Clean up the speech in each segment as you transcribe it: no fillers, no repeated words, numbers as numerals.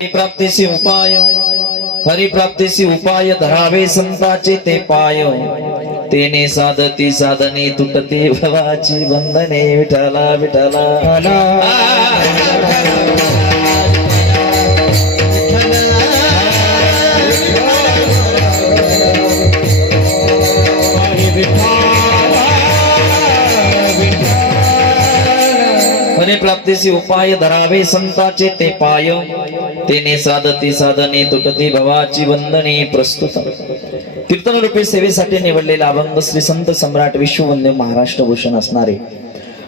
हरिप्राप्तीसी उपाय, हरिप्राप्तीसी उपाय धरावे संताचे ते पाय, तेने साधती साधने तुटते भवाची बंधने. विठला विठला हरिप्राप्तीसी उपाय धरावे संताचे ते पाय, तेने साधती साधने तुटती भवाची बंधने. प्रस्तुत कीर्तन रूपी सेवेसाठी निवडलेला अभंग श्री संत सम्राट विश्ववंद्य महाराष्ट्र भूषण असणारे,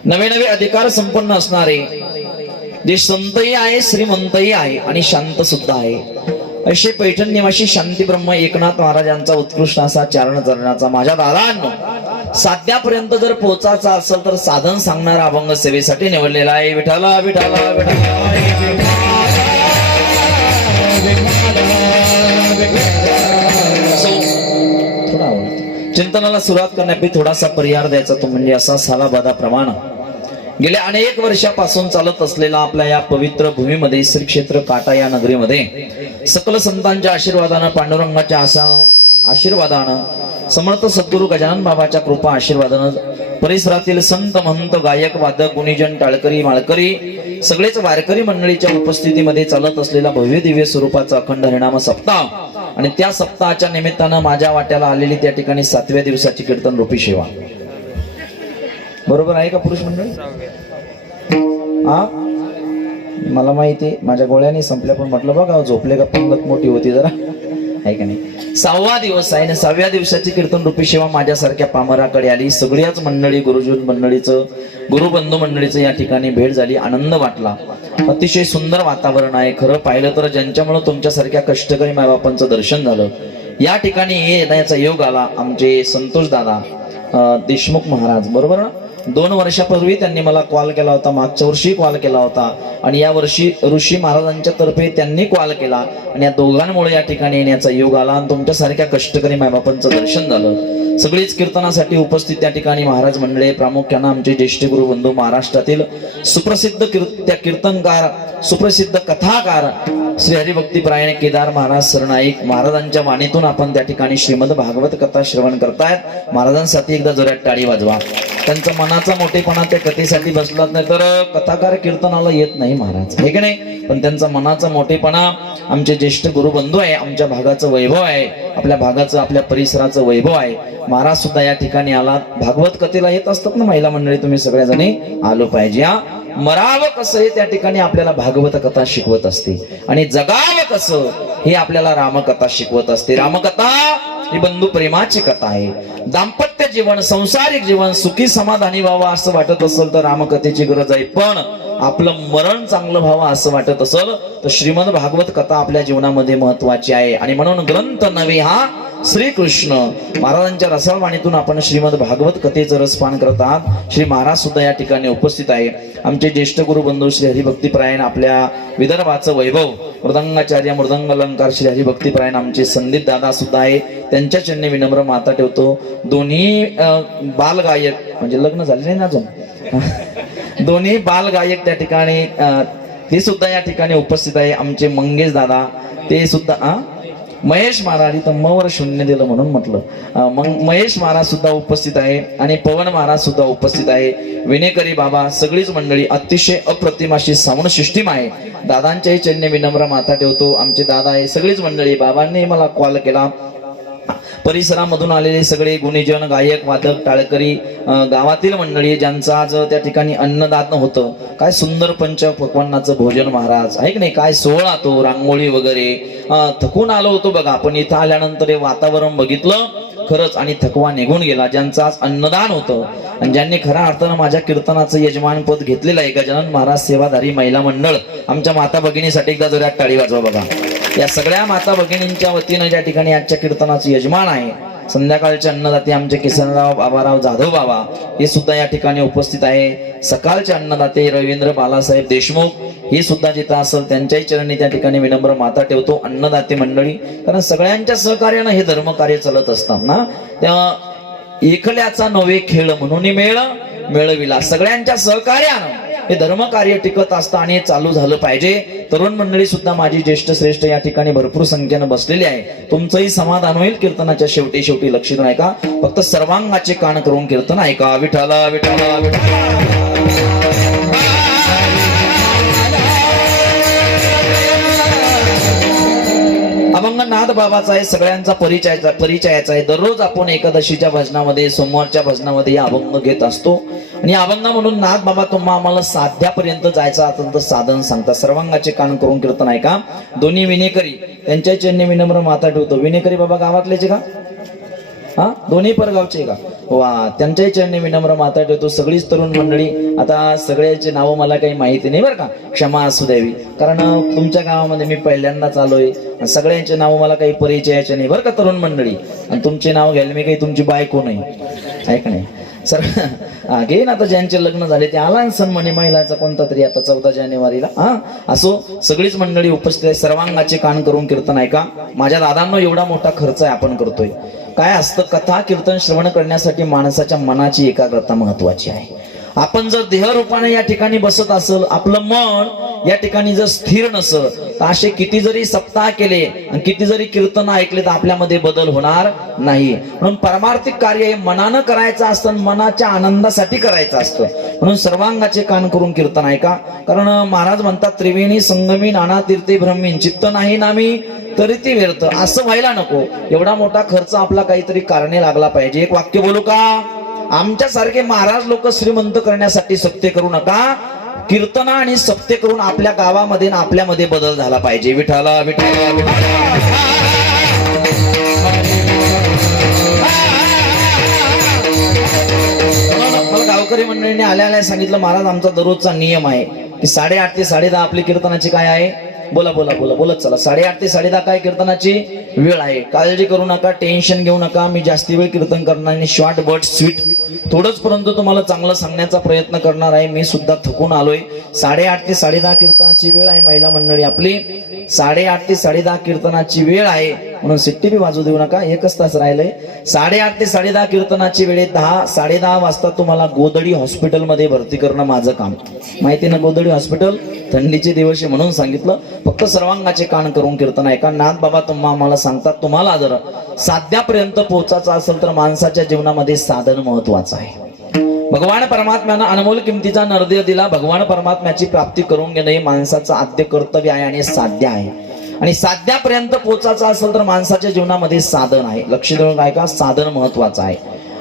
नवे नवे अधिकार संपन्न असणारे, जे संतही आहे, श्रीमंतही आहे आणि शांत सुद्धा आहे, असे पैठण निवासी शांती ब्रह्म एकनाथ महाराजांचा उत्कृष्ट असा चारण चरणाचा माझ्या दादांनो साध्यापर्यंत जर पोहोचायचा असेल तर साधन सांगणारा अभंग सेवेसाठी निवडलेला आहे. विठला विठला विठला थोडा आवडतो. चिंतनाला सुरुवात करण्यापूर्वी थोडासा परिहार द्यायचा, तो म्हणजे असा सालाबादा प्रमाण गेल्या अनेक वर्षापासून चालत असलेला आपल्या या पवित्र भूमीमध्ये श्री क्षेत्र काटा या नगरीमध्ये सकल संतांच्या आशीर्वादानं, पांडुरंगाच्या आशीर्वादानं, समर्थ सद्गुरु गजानन बाबाच्या कृपा आशीर्वादानं परिसरातील संत महंत गायक वादक गुणीजन टाळकरी माळकरी सगळेच वारकरी मंडळीच्या उपस्थितीमध्ये चालत असलेला भव्य दिव्य स्वरूपाचा अखंड हरिनाम सप्ताह आणि त्या सप्ताहाच्या निमित्तानं माझ्या वाट्याला आलेली त्या ठिकाणी 7व्या दिवसाची कीर्तन रूपी सेवा. बरोबर आहे का पुरुष मंडळी? मला माहिती माझ्या गोळ्याने संपल्या, पण म्हटलं बघा झोपले का पंगत मोठी होती जरा, आहे का नाही. 6वा दिवस आहे आणि 6व्या दिवसाची कीर्तन रूपी सेवा माझ्यासारख्या पामराकडे आली. सगळ्याच मंडळी, गुरुजन मंडळीचं, गुरुबंधू मंडळीचं या ठिकाणी भेट झाली, आनंद वाटला. अतिशय सुंदर वातावरण आहे. खरं पाहिलं तर ज्यांच्यामुळे तुमच्यासारख्या कष्टकरी मायबापांचं दर्शन झालं, या ठिकाणी येण्याचा योग आला. आमचे संतोष दादा देशमुख महाराज, बरोबर ना, 2 वर्षापूर्वी त्यांनी मला कॉल केला होता, मागच्या वर्षी कॉल केला होता आणि या वर्षी ऋषी महाराजांच्या तर्फे त्यांनी कॉल केला आणि या दोघांमुळे या ठिकाणी येण्याचा योग आला आणि तुमच्यासारख्या कष्टकरी मायबापांचं दर्शन झालं. सगळीच कीर्तनासाठी उपस्थित त्या ठिकाणी महाराज मंडळे, प्रामुख्यानं आमचे ज्येष्ठ गुरु बंधू, महाराष्ट्रातील सुप्रसिद्ध कीर्तनकार, सुप्रसिद्ध कथाकार श्री हरिभक्तीपरायण केदार महाराज सरनाईक महाराजांच्या वाणीतून आपण त्या ठिकाणी श्रीमद भागवत कथा श्रवण करतायत. महाराजांसाठी एकदा जोरात टाळी वाजवा. त्यांचा मनाचा मोठेपणा त्या कथेसाठी बसलाच नाही तर कथाकार कीर्तनाला येत नाही महाराज, हे की नाही. पण त्यांचा मनाचा मोठेपणा आमचे ज्येष्ठ गुरुबंधू आहे, आमच्या भागाचं वैभव आहे, आपल्या भागाचं, आपल्या परिसराचं वैभव आहे. महाराज सुद्धा या ठिकाणी आला. भागवत कथेला येत असतात ना महिला मंडळी, तुम्ही सगळ्याजणी आलो पाहिजे. मरावं कसं हे त्या ठिकाणी आपल्याला भागवत कथा शिकवत असते आणि जगावं कसं हे आपल्याला रामकथा शिकवत असते. रामकथा ही बंधू प्रेमाची कथा आहे. दाम्पत्य जीवन, संसारिक जीवन सुखी समाधानी व्हावं असं वाटत असेल तर रामकथेची गरज आहे. पण आपलं मरण चांगलं व्हावं असं वाटत असेल तर श्रीमद भागवत कथा आपल्या जीवनामध्ये महत्वाची आहे. आणि म्हणून ग्रंथ नवे हा श्रीकृष्ण महाराजांच्या रसाळवाणीतून आपण श्रीमद भागवत कथेचं रसपान करत आहात. श्री महाराज सुद्धा या ठिकाणी उपस्थित आहे. आमचे ज्येष्ठ गुरुबंधू श्री हरिभक्तीपरायण, आपल्या विदर्भाचं वैभव, मृदंगाचार्य, मृदंग अलंकार श्री हरिभक्तीपरायण आमचे संदीप दादा सुद्धा आहे. त्यांच्या चरणी विनम्र माता ठेवतो. दोन्ही बालगायक, म्हणजे लग्न झाले नाही ना अजून, दोन्ही बालगायक त्या ठिकाणी ते सुद्धा या ठिकाणी उपस्थित आहे. आमचे मंगेश दादा ते सुद्धा, महेश महाराज, इथं मवर शून्य दिलं म्हणून म्हटलं, महेश महाराज सुद्धा उपस्थित आहे आणि पवन महाराज सुद्धा उपस्थित आहे. विनेकरी बाबा, सगळीच मंडळी अतिशय अप्रतिम अशी श्रावण सिस्टीम आहे. दादांच्याही चरणी विनम्र माथा ठेवतो. आमचे दादा आहे, सगळीच मंडळी. बाबांनी मला कॉल केला. परिसरामधून आलेले सगळे गुणीजन, गायक, वादक, टाळकरी, गावातील मंडळी ज्यांचं आज त्या ठिकाणी अन्नदान होतं. काय सुंदर पंच पक्वान्नाचं भोजन महाराज, आहे की नाही. काय सोहळा तो, रांगोळी वगैरे. थकून आलो होतो बघा, पण इथं आल्यानंतर हे वातावरण बघितलं खरंच आणि थकवा निघून गेला. ज्यांचं आज अन्नदान होतं आणि ज्यांनी खऱ्या अर्थानं माझ्या कीर्तनाचं यजमानपद घेतलेलं आहे, गजानन महाराज सेवाधारी महिला मंडळ, आमच्या माता भगिनीसाठी एकदा जोरात टाळी वाजवा बघा. या सगळ्या माता भगिनींच्या वतीनं ज्या ठिकाणी आजच्या कीर्तनाचं यजमान आहे, संध्याकाळचे अन्नदाते आमचे किसनराव बाबाराव जाधव बाबा हे सुद्धा या ठिकाणी उपस्थित आहे. सकाळचे अन्नदाते रवींद्र बालासाहेब देशमुख हे सुद्धा जिथं असेल त्यांच्याही चरणी त्या ठिकाणी विनम्र माता ठेवतो. अन्नदाते मंडळी, कारण सगळ्यांच्या सहकार्यानं हे धर्मकार्य चालत असतात ना. त्या एकल्याचा नवे खेळ म्हणून मेळ मिळविला. सगळ्यांच्या सहकार्यानं हे धर्म कार्य टिकत असतं आणि हे चालू झालं पाहिजे. तरुण मंडळी सुद्धा माझी ज्येष्ठ श्रेष्ठ या ठिकाणी भरपूर संख्येनं बसलेली आहे. तुमचंही समाधान होईल. कीर्तनाच्या शेवटी लक्ष देऊन ऐका. फक्त सर्वांगाचे कान करून कीर्तन ऐका. विठाला विठाला विठाला. अभंग नाथ बाबाचा आहे. सगळ्यांचा परिचयाचा आहे. दररोज आपण एकादशीच्या भजनामध्ये, सोमवारच्या भजनामध्ये या अभंग घेत असतो. आणि अभंग म्हणून नाथ बाबा तुम्हा आम्हाला साध्यापर्यंत जायचं अत्यंत साधन सांगता. सर्वांगाचे कान करून कीर्तन ऐका. दोन्ही विनेकरी त्यांच्या चरणी विनम्र माता ठेवतो. विनेकरी बाबा गावातलेचे का? हा, दोन्ही परगावचे का? वा, त्यांच्याही चरणी विनम्र माता ठेवतो. सगळीच तरुण मंडळी, आता सगळ्याचे नावं मला काही माहिती नाही बरं का, क्षमा असू द्यावी. कारण तुमच्या गावामध्ये मी पहिल्यांदाच आलोय. सगळ्यांचे नाव मला काही परिचयाचे नाही बरं का तरुण मंडळी. आणि तुमचे नाव घ्यायला मी काही तुमची बायको नाही, आहे का नाही सर? घेईन आता ज्यांचे लग्न झाले ते आला सण म्हणे महिलाचा कोणता तरी आता 14 जानेवारीला. हा, असो, सगळीच मंडळी उपस्थित आहे. सर्वांगाचे कान करून कीर्तन ऐका. माझ्या दादांनो, एवढा मोठा खर्च आहे आपण करतोय. काय असतं, कथा कीर्तन श्रवण करण्यासाठी माणसाच्या मनाची एकाग्रता महत्वाची आहे. आपण जर देहरूपाने या ठिकाणी बसत असेल, आपलं मन या ठिकाणी जर स्थिर नसेल, तर असे किती जरी सप्ताह केले आणि किती जरी कीर्तन ऐकले तर आपल्यामध्ये बदल होणार नाही. म्हणून परमार्थिक कार्य हे मनानं करायचं असतं, मनाच्या आनंदासाठी करायचं असतं. म्हणून सर्वांगाचे कान करून कीर्तन ऐका. कारण महाराज म्हणतात, त्रिवेणी संगमी नाना तीर्थे भ्रमीन, चित्त नाही नामी तरी ती व्यर्थ. असं व्हायला नको. एवढा मोठा खर्च आपला काहीतरी कारणे लागला पाहिजे. एक वाक्य बोलू का? आमच्यासारखे महाराज लोक श्रीमंत करण्यासाठी सत्य करू नका. कीर्तन आणि सत्य करून आपल्या गावामध्ये आणि आपल्यामध्ये बदल झाला पाहिजे. विठाला विठाला विठाला. मला गावकरी मंडळीने आल्या सांगितलं, महाराज आमचा दररोजचा नियम आहे की 8:30 ते 10:30 आपली कीर्तनाची काय आहे? बोला बोला बोला बोलत चला. 8:30 ते 10:30 काय कीर्तनाची वेळ आहे. काळजी करू नका, टेन्शन घेऊ नका. मी जास्ती वेळ कीर्तन करणार नाही. शॉर्ट बट स्वीट, थोडंच परंतु तुम्हाला चांगलं सांगण्याचा प्रयत्न करणार आहे. मी सुद्धा थकून आलोय. 8:30 ते 10:30 कीर्तनाची वेळ आहे. महिला मंडळी आपली 8:30 ते 10:30 कीर्तनाची वेळ आहे. म्हणून सिट्टी बी वाजू देऊ नका. 1 तास राहिलंय. 8:30 ते 10:30 कीर्तनाची वेळेत 10-10:30 वाजता तुम्हाला गोदडी हॉस्पिटलमध्ये भरती करणं माझं काम. माहिती ना गोदडी हॉस्पिटल? थंडीचे दिवस म्हणून सांगितलं. फक्त सर्वांगाचे कान करून कीर्तन ऐका. नाथ बाबा तुम्हा आम्हाला सांगतात, तुम्हाला जर साध्यापर्यंत पोहोचायचं असेल तर माणसाच्या जीवनामध्ये साधन महत्वाचं आहे. भगवान परमात्म्यानं अनमोल किमतीचा नरदेह दिला. भगवान परमात्म्याची प्राप्ती करून घेणं हे माणसाचं आद्य कर्तव्य आहे आणि साध्य आहे. आणि साध्यापर्यंत पोहोचायचं असेल तर माणसाच्या जीवनामध्ये साधन आहे. लक्ष देऊन ऐका, साधन महत्वाचं आहे.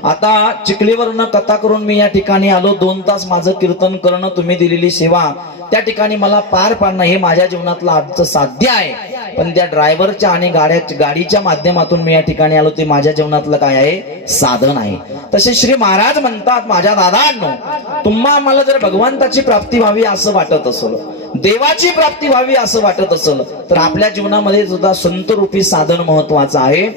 आता चिखलीवरनं कथा करून मी या ठिकाणी आलो. 2 तास माझं कीर्तन करणं, तुम्ही दिलेली सेवा त्या ठिकाणी मला पार पाडणं हे माझ्या जीवनातलं आजचं साध्य आहे. पण त्या ड्रायव्हरच्या आणि गाडीच्या माध्यमातून मी या ठिकाणी आलो, ते माझ्या जीवनातलं काय आहे? साधन आहे. तसे श्री महाराज म्हणतात, माझ्या दादांनो, तुम्हा आम्हाला जर भगवंताची प्राप्ती व्हावी असं वाटत असेल, देवाची प्राप्ती व्हावी असं वाटत असेल, तर आपल्या जीवनामध्ये सुद्धा संत रूपी साधन महत्वाचं आहे.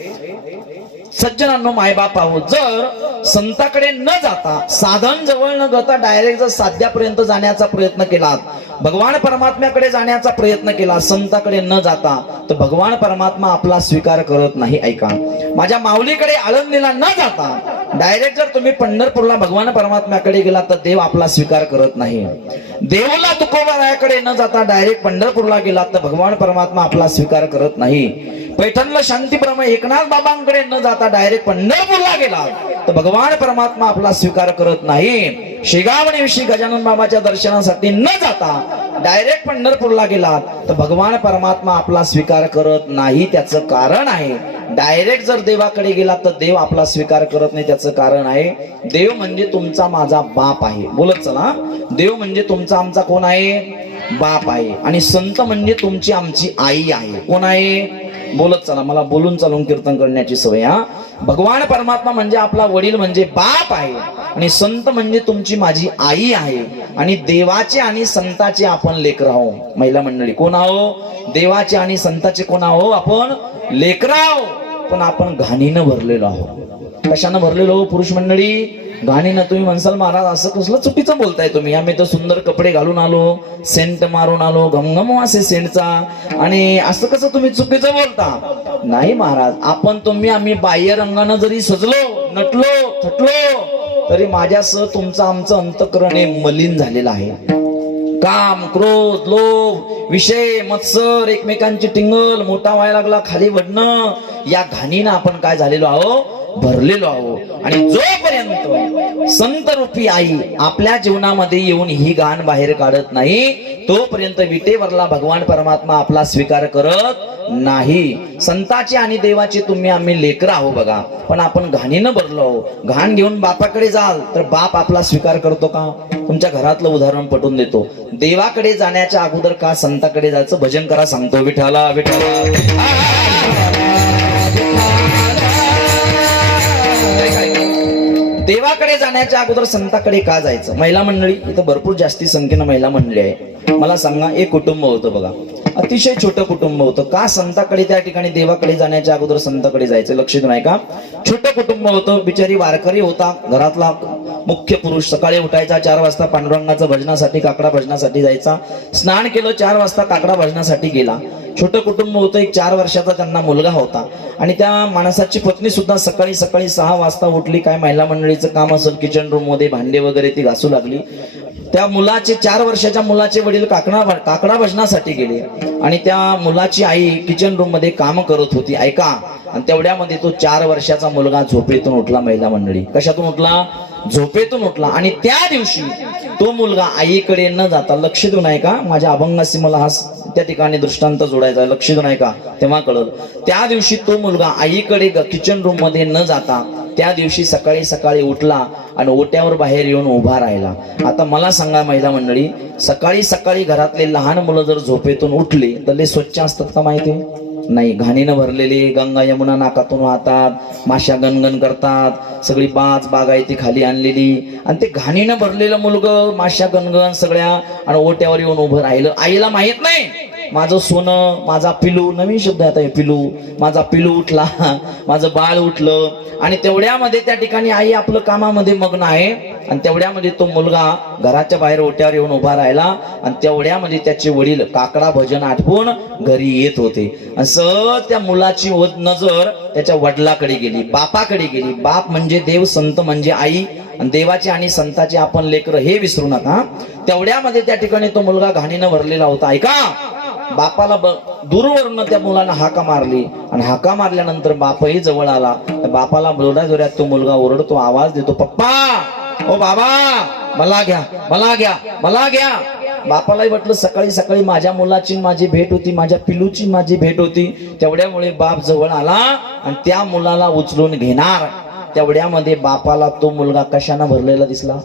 सज्जनांनो, मायबाप आहोत, जर संताकडे न जाता, साधन जवळ न जाता डायरेक्ट जर साध्यापर्यंत जाण्याचा प्रयत्न केला, भगवान परमात्म्याकडे जाण्याचा प्रयत्न केला, संताकडे न जाता, तर भगवान परमात्मा आपला स्वीकार करत नाही. ऐका, माझ्या माऊलीकडे आळंदीला न जाता डायरेक्ट जर तुम्ही पंढरपूरला भगवान परमात्म्याकडे गेला तर देव आपला स्वीकार करत नाही. देवला तुकोबारायाकडे न जाता डायरेक्ट पंढरपूरला गेला तर भगवान परमात्मा आपला स्वीकार करत नाही. पैठणला शांतीप्रम एकनाथ बाबांकडे न जाता डायरेक्ट पंढरपूरला गेला तर भगवान परमात्मा आपला स्वीकार करत नाही. शेगावणे श्री गजानन बाबाच्या दर्शनासाठी न जाता डायरेक्ट पंढरपूरला गेला तर भगवान परमात्मा आपला स्वीकार करत नाही. त्याचं कारण आहे, डायरेक्ट जर देवाकडे गेला तर देव आपला स्वीकार करत नाही. त्याचं कारण आहे, देव म्हणजे तुमचा माझा बाप आहे. बोलत चला, देव म्हणजे तुमचा आमचा कोण आहे? बाप आहे. आणि संत म्हणजे तुमची आमची आई आहे. कोण आहे? बोलत चला, मला बोलून चालून कीर्तन करण्याची सवय. हा, भगवान परमात्मा म्हणजे आपला वडील म्हणजे बाप आहे, आणि संत म्हणजे तुमची माझी आई आहे. आणि देवाचे आणि संताचे आपण लेकर आहो. महिला मंडळी, कोण आहो? देवाचे आणि संताचे कोण आहो? आपण लेकर आहो. पण आपण घाणीनं भरलेलो आहो. कशानं भरलेलो हो पुरुष मंडळी? घाणीनं. तुम्ही म्हणसाल, महाराज असं कसलं चुकीचं बोलताय तुम्ही? आम्ही तर सुंदर कपडे घालून आलो, सेंट मारून आलो, घमघम वासे सेंटचा, आणि असं कसं तुम्ही चुकीचं बोलता? नाही महाराज, आपण तुम्ही आम्ही बाह्य रंगानं जरी सजलो, नटलो, थटलो, तरी माझ्यासह तुमचं आमचं अंतःकरण हे मलिन झालेलं आहे. काम, क्रोध, लोभ, विषय, मत्सर, एकमेकांची टिंगल, मोठा व्हायला लागला, खाली पडणं, या घाणीनं आपण काय झालेलो आहो, भरलेलो आहो. आणि जोपर्यंत संत रूपी आई आपल्या जीवनामध्ये येऊन ही घाण बाहेर काढत नाही, तोपर्यंत विटेवरला भगवान परमात्मा आपला स्वीकार करत नाही. संताची आणि देवाची तुम्ही आम्ही लेकर आहो बघा, पण आपण घाणीनं भरलो आहो. घाण घेऊन बापाकडे जाल तर बाप आपला स्वीकार करतो का? तुमच्या घरातलं उदाहरण पटवून देतो. देवाकडे जाण्याच्या अगोदर का संताकडे जायचं? भजन करा, सांगतो विठाला विठाला. देवाकडे जाण्याच्या अगोदर संताकडे का जायचं? महिला मंडळी इथं भरपूर जास्ती संख्येनं महिला मंडळी आहे. मला सांगा, एक कुटुंब होतं बघा, अतिशय छोटं कुटुंब होतं. का संताकडे त्या ठिकाणी देवाकडे जाण्याच्या अगोदर संताकडे जायचं? लक्ष देऊन ऐका. छोटं कुटुंब होतं, बिचारी वारकरी होता, घरातला मुख्य पुरुष. सकाळी उठायचा 4 वाजता, पांडुरंगाचं भजनासाठी, काकडा भजनासाठी जायचा. स्नान केलं, 4 वाजता काकडा भजनासाठी गेला. छोटं कुटुंब होतं. एक 4 वर्षाचा त्यांना मुलगा होता. आणि त्या माणसाची पत्नी सुद्धा सकाळी 6 वाजता उठली. काय महिला मंडळीचं काम असेल, किचन रूम मध्ये भांडे वगैरे ती घासू लागली. त्या मुलाचे 4 वर्षाच्या मुलाचे वडील काकडा भजनासाठी गेले आणि त्या मुलाची आई किचन रूम मध्ये काम करत होती. ऐका. आणि तेवढ्यामध्ये तो 4 वर्षाचा मुलगा झोपेतून उठला. महिला मंडळी कशातून उठला? झोपेतून उठला. आणि त्या दिवशी तो मुलगा आईकडे न जाता, लक्ष देऊन ऐका, माझ्या अभंगाशी मला हा त्या ठिकाणी दृष्टांत जोडायचा आहे, लक्ष देऊन ऐका, तेव्हा कळलं. त्या दिवशी तो मुलगा आईकडे किचन रूम मध्ये न जाता त्या दिवशी सकाळी उठला आणि ओट्यावर बाहेर येऊन उभा राहिला. आता मला सांगा महिला मंडळी, सकाळी घरातले लहान मुलं जर झोपेतून उठले तर ते स्वच्छ असतात का? माहिती नाही. घाणीनं भरलेले, गंगा यमुना नाकातून वाहतात, माश्या गणगण करतात, सगळी बागायती खाली आणलेली, आणि ते घाणीनं भरलेलं मुलगं, माश्या गणगण सगळ्या, आणि ओट्यावर येऊन उभं राहिलं. आईला माहित नाही, माझं सोनं, माझा पिलू, नवीन शब्द आता हे पिलू, माझा पिलू उठला, माझं बाळ उठलं. आणि तेवढ्यामध्ये त्या ठिकाणी आई आपलं कामामध्ये मग्न आहे. आणि तेवढ्यामध्ये तो मुलगा घराच्या बाहेर ओट्यावर येऊन उभा राहिला. आणि तेवढ्यामध्ये त्याचे वडील काकडा भजन आठवून घरी येत होते. असं त्या मुलाची नजर त्याच्या वडिलाकडे गेली, बापाकडे गेली. बाप म्हणजे देव, संत म्हणजे आई. आणि देवाचे आणि संताचे आपण लेकर, हे विसरू नका. तेवढ्यामध्ये त्या ठिकाणी तो मुलगा घाणीनं भरलेला होता. ऐका. बापाला दूरवरून त्या मुलानं हाका मारली. आणि हाका मारल्यानंतर बापही जवळ आला. बापाला जोरात तो मुलगा ओरडतो, आवाज देतो, पप्पा, ओ बाबा, मला घ्या, मला घ्या, मला घ्या. बापालाही वाटलं सकाळी माझ्या मुलाची माझी भेट होती, माझ्या पिलूची माझी भेट होती. तेवढ्यामुळे बाप जवळ आला आणि त्या मुलाला उचलून घेणार. तेवढ्यामध्ये बापाला तो मुलगा कशानं भरलेला दिसला?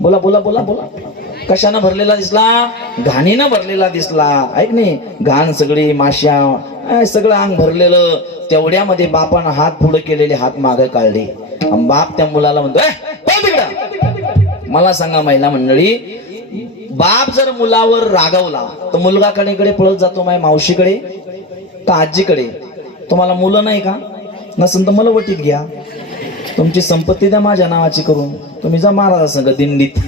बोला बोला बोला बोला. कशानं भरलेला दिसला? घाणीनं भरलेला दिसला. ऐक नाही, घाण सगळी, माश्या, सगळं अंग भरलेलं. तेवढ्यामध्ये बापानं हात पुढे केलेले, हात मागे काढले. बाप त्या मुलाला म्हणतो, मला सांगा महिला मंडळी, बाप जर मुलावर रागवला तर मुलगा कडे पळत जातो माझ्या मावशीकडे का आजीकडे? तुम्हाला मुलं नाही का? नसेल तर मला वटीत घ्या, तुमची संपत्ती द्या माझ्या नावाची करून, तुम्ही जा महाराजा संग दिंडीत.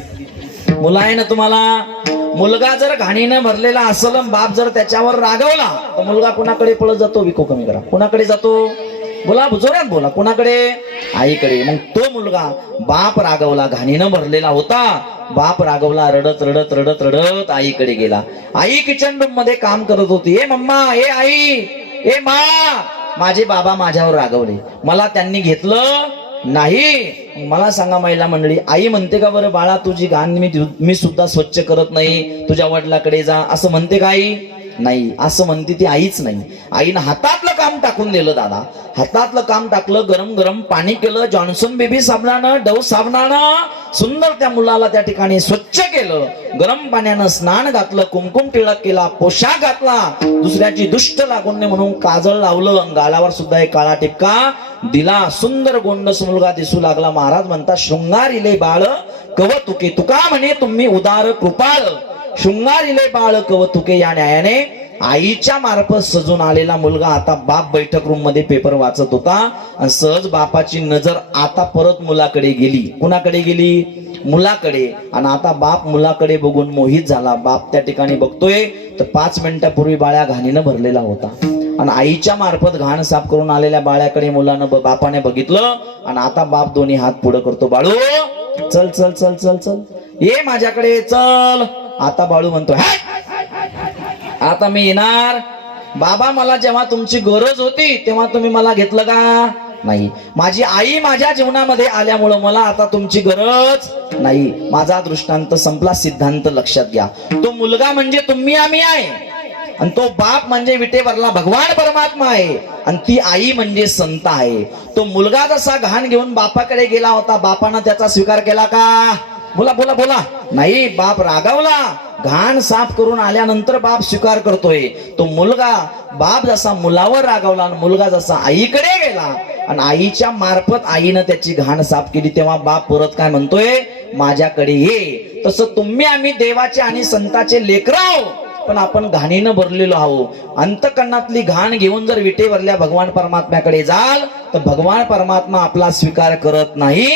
मुलं आहे ना तुम्हाला? मुलगा जर घाणीनं भरलेला असेल, बाप जर त्याच्यावर रागवला तर मुलगा कुणाकडे पळत जातो? विको कमी करा. कुणाकडे जातो? बोला, जोरात बोला. कुणाकडे? आईकडे. मग तो मुलगा, बाप रागवला, घाणीनं भरलेला होता, बाप रागवला, रडत रडत रडत रडत आईकडे गेला. आई किचन रूम मध्ये काम करत होती. ए मम्मा, ए आई, ए मा, माझे बाबा माझ्यावर रागवले, मला त्यांनी घेतलं नाही. मला सांगा महिला मंडळी, आई म्हणते का बरं, बाळा तुझी घाण मी सुद्धा स्वच्छ करत नाही, तुझ्या वडिलाकडे जा, असं म्हणते का आई? नाही. असं म्हणते ती आईच नाही. आईनं हातातलं काम टाकून दिलं. दादा हातातलं काम टाकलं, गरम गरम पाणी केलं, जॉन्सन बेबी साबणानं, डव साबणानं सुंदर त्या मुलाला त्या ठिकाणी स्वच्छ केलं. गरम पाण्यानं स्नान घातलं, कुमकुम टिळक केला, पोशाख घातला, दुसऱ्याची दुष्ट लागून नये म्हणून काजळ लावलं, गालावर सुद्धा एक काळा टिपका दिला. सुंदर गोंडस मुलगा दिसू लागला. महाराज म्हणतात, शृंगारिले बाळ कवतुके, तुका म्हणे तुम्ही उदार कृपाळ, शृंगारिले बाळ कवतुके. या न्यायाने आईच्या मार्फत सजून आलेला मुलगा आता बाप बैठक रूम मध्ये पेपर वाचत होता आणि सहज बापाची नजर आता परत मुलाकडे गेली. कुणाकडे गेली? मुलाकडे. आणि आता बाप मुलाकडे बघून मोहित झाला. बाप त्या ठिकाणी बघतोय तर 5 मिनिटापूर्वी बाळ्या घाणीनं भरलेला होता आणि आईच्या मार्फत घाण साफ करून आलेल्या बाळ्याकडे मुलानं बापाने बघितलं आणि आता बाप दोन्ही हात पुढे करतो, बाळू चल चल चल चल चल, ये माझ्याकडे चल. आता बाळू म्हणतो आता मी येणार. बाबा मला जेव्हा तुमची गरज होती तेव्हा तुम्ही मला घेतलं का नाही. माझी आई माझ्या जीवनामध्ये आल्यामुळं मला आता तुमची गरज नाही. माझा दृष्टांत संपला. सिद्धांत लक्षात घ्या. तो मुलगा म्हणजे तुम्ही आम्ही आहे आणि तो बाप म्हणजे विटेवरला भगवान परमात्मा आहे आणि ती आई म्हणजे संत आहे. तो मुलगा जसा घाण घेऊन बापाकडे गेला होता, बापानं त्याचा स्वीकार केला का? बोला बोला बोला. नाही, बाप रागावला. घाण साफ करून आल्यानंतर बाप स्वीकार करतोय. तो मुलगा, बाप जसा मुलावर रागावला आणि मुलगा जसा आईकडे गेला आणि आईच्या मार्फत आईनं त्याची घाण साफ केली, तेव्हा बाप परत काय म्हणतोय? माझ्याकडे ये. तसं तुम्ही आम्ही देवाचे आणि संताचे लेकरं आहोत, पण आपण घाणीनं भरलेलो आहोत. अंतकरणातली घाण घेऊन जर विटेवरल्या भगवान परमात्म्याकडे जाल तर भगवान परमात्मा आपला स्वीकार करत नाही.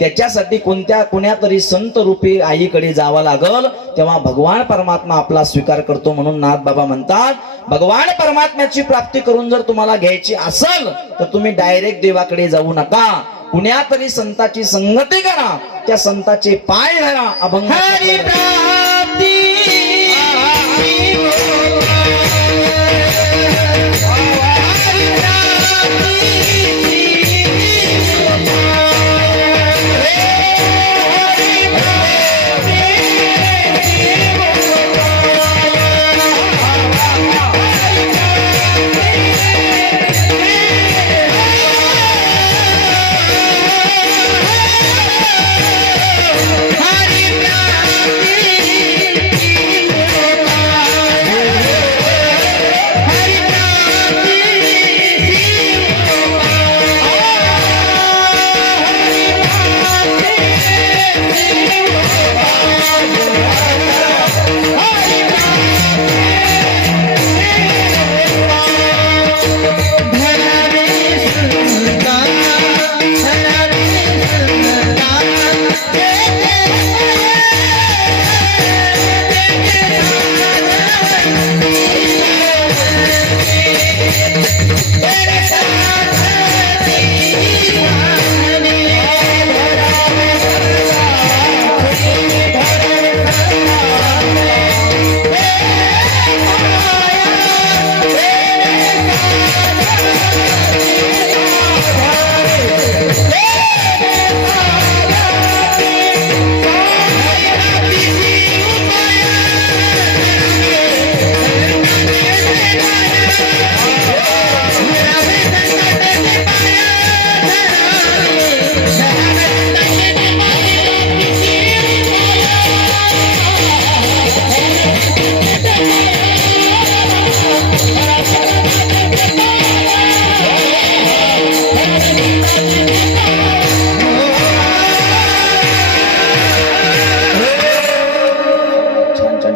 त्याच्यासाठी कोण्या तरी संत रूपी आईकडे जावं लागल, तेव्हा भगवान परमात्मा आपला स्वीकार करतो. म्हणून नाथ बाबा म्हणतात, भगवान परमात्म्याची प्राप्ती करून जर तुम्हाला घ्यायची असेल तर तुम्ही डायरेक्ट देवाकडे जाऊ नका. कुण्या तरी संताची संगती करा, त्या संताचे पाय धरा. अभंग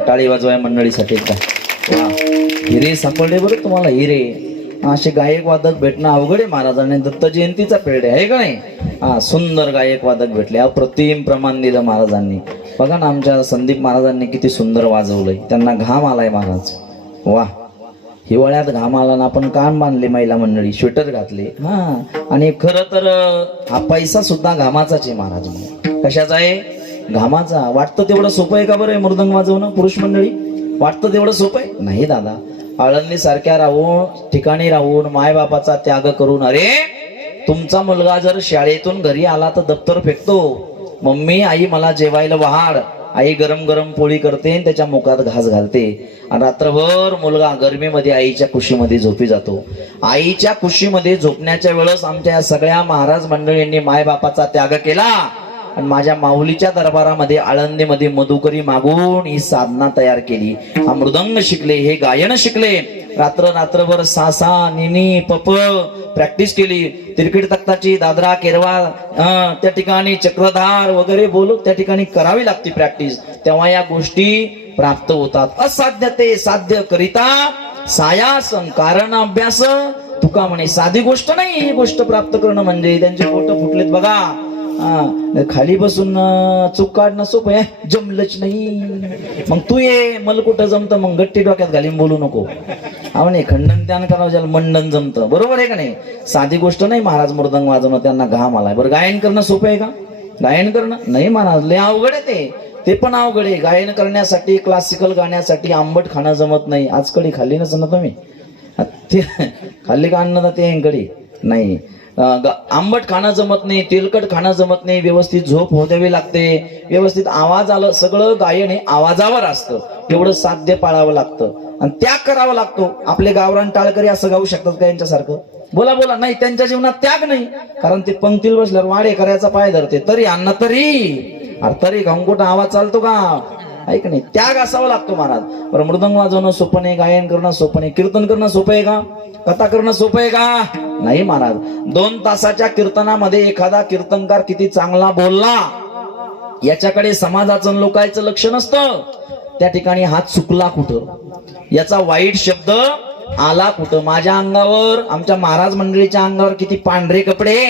टाळी वाजवाय मंडळीसाठी का हिरे सापडले बरं तुम्हाला. हिरे असे गायक वादक भेटणं अवघड आहे. महाराजांनी दत्त जयंतीचा पेढ आहे का नाही. सुंदर गायक वादक भेटले, अप्रतिम प्रमाण दिलं महाराजांनी. बघा ना, आमच्या संदीप महाराजांनी किती सुंदर वाजवलंय. त्यांना घाम आलाय महाराज. वा, हिवाळ्यात घाम आला ना, आपण कान बांधले महिला मंडळी, स्वेटर घातले. आणि खरं तर हा पैसा सुद्धा घामाचाच आहे महाराज. कशाचा आहे? घामाचा. वाटतं तेवढं सोपं आहे का बरं मृदंग वाजवणं? पुरुष मंडळी, वाटतं तेवढं सोपं आहे? नाही दादा. आळंदी सारख्या ठिकाणी राहून मायबापाचा त्याग करून, अरे तुमचा मुलगा जर शाळेतून घरी आला तर दप्तर फेकतो. मम्मी, आई मला जेवायला वाढ. आई गरम गरम पोळी करते आणि त्याच्या मुखात घास घालते. आणि रात्रभर मुलगा गरमीमध्ये आईच्या कुशीमध्ये झोपी जातो. आईच्या कुशीमध्ये झोपण्याच्या वेळेस आमच्या या सगळ्या महाराज मंडळींनी मायबापाचा त्याग केला आणि माझ्या माऊलीच्या दरबारामध्ये आळंदीमध्ये मधुकरी मागून ही साधना तयार केली. हा मृदंग शिकले, हे गायन शिकले. रात्रभर सासा निनी पप प्रॅक्टिस केली. तिरकीट तख्ताची, दादरा केरवा, त्या ठिकाणी चक्रधार वगैरे बोलू त्या ठिकाणी करावी लागते प्रॅक्टिस. तेव्हा या गोष्टी प्राप्त होतात. असाध्य ते साध्य करिता सायासन कारण अभ्यास. तुका म्हणे साधी गोष्ट नाही ही गोष्ट प्राप्त करणं म्हणजे. त्यांचे पोट फुटलेत बघा. खाली बसून चूक काढणं सोपं आहे, जमलंच नाही. मग तू ये, मला कुठं जमतं? मग गट्टी डोक्यात घालीन बोलू नको. म्हणे खंडन त्यान करावं ज्याला मंडन जमतं. बरोबर आहे का नाही? साधी गोष्ट नाही महाराज मृदंग वाजवणं. त्यांना घाम आलाय. बरं, गायन करणं सोपं आहे का? गायन करणं नाही महाराज, लय अवघड आहे ते. ते पण अवघड आहे. गायन करण्यासाठी क्लासिकल गाण्यासाठी आंबट खाणं जमत नाही. आज कडी खाल्ली नसेल ना तुम्ही? ते खाल्ली का अन्न ते कडी नाही. आंबट खाणं जमत नाही, तेलकट खाणं जमत नाही, व्यवस्थित झोप होऊ द्यावी लागते, व्यवस्थित आवाज आलं. सगळं गायन हे आवाजावर असतं. एवढं साध्य पाळावं लागतं आणि त्याग करावा लागतो. आपले गावरान टाळकरी असं गाऊ शकतात का यांच्यासारखं? बोला बोला. नाही, त्यांच्या जीवनात त्याग नाही. कारण ते पंक्तीला बसल्यावर वाडे करायचा पाय धरते. तरी अन्न तरी खाऊन कुठं आवाज चालतो का? ऐक नाही, त्याग असावा लागतो महाराज. बरं, मृदंग वाजवणं सोपं नाही, गायन करणं सोपं नाही, कीर्तन करणं सोपं आहे का? कथा करणं सोपं आहे का? नाही महाराज. 2 तासाच्या कीर्तनामध्ये एखादा कीर्तनकार किती चांगला बोलला याच्याकडे समाजाचं लोकांचं लक्ष नसतं. त्या ठिकाणी हात चुकला कुठं, याचा वाईट शब्द आला कुठं, माझ्या अंगावर, आमच्या महाराज मंडळीच्या अंगावर किती पांढरे कपडे,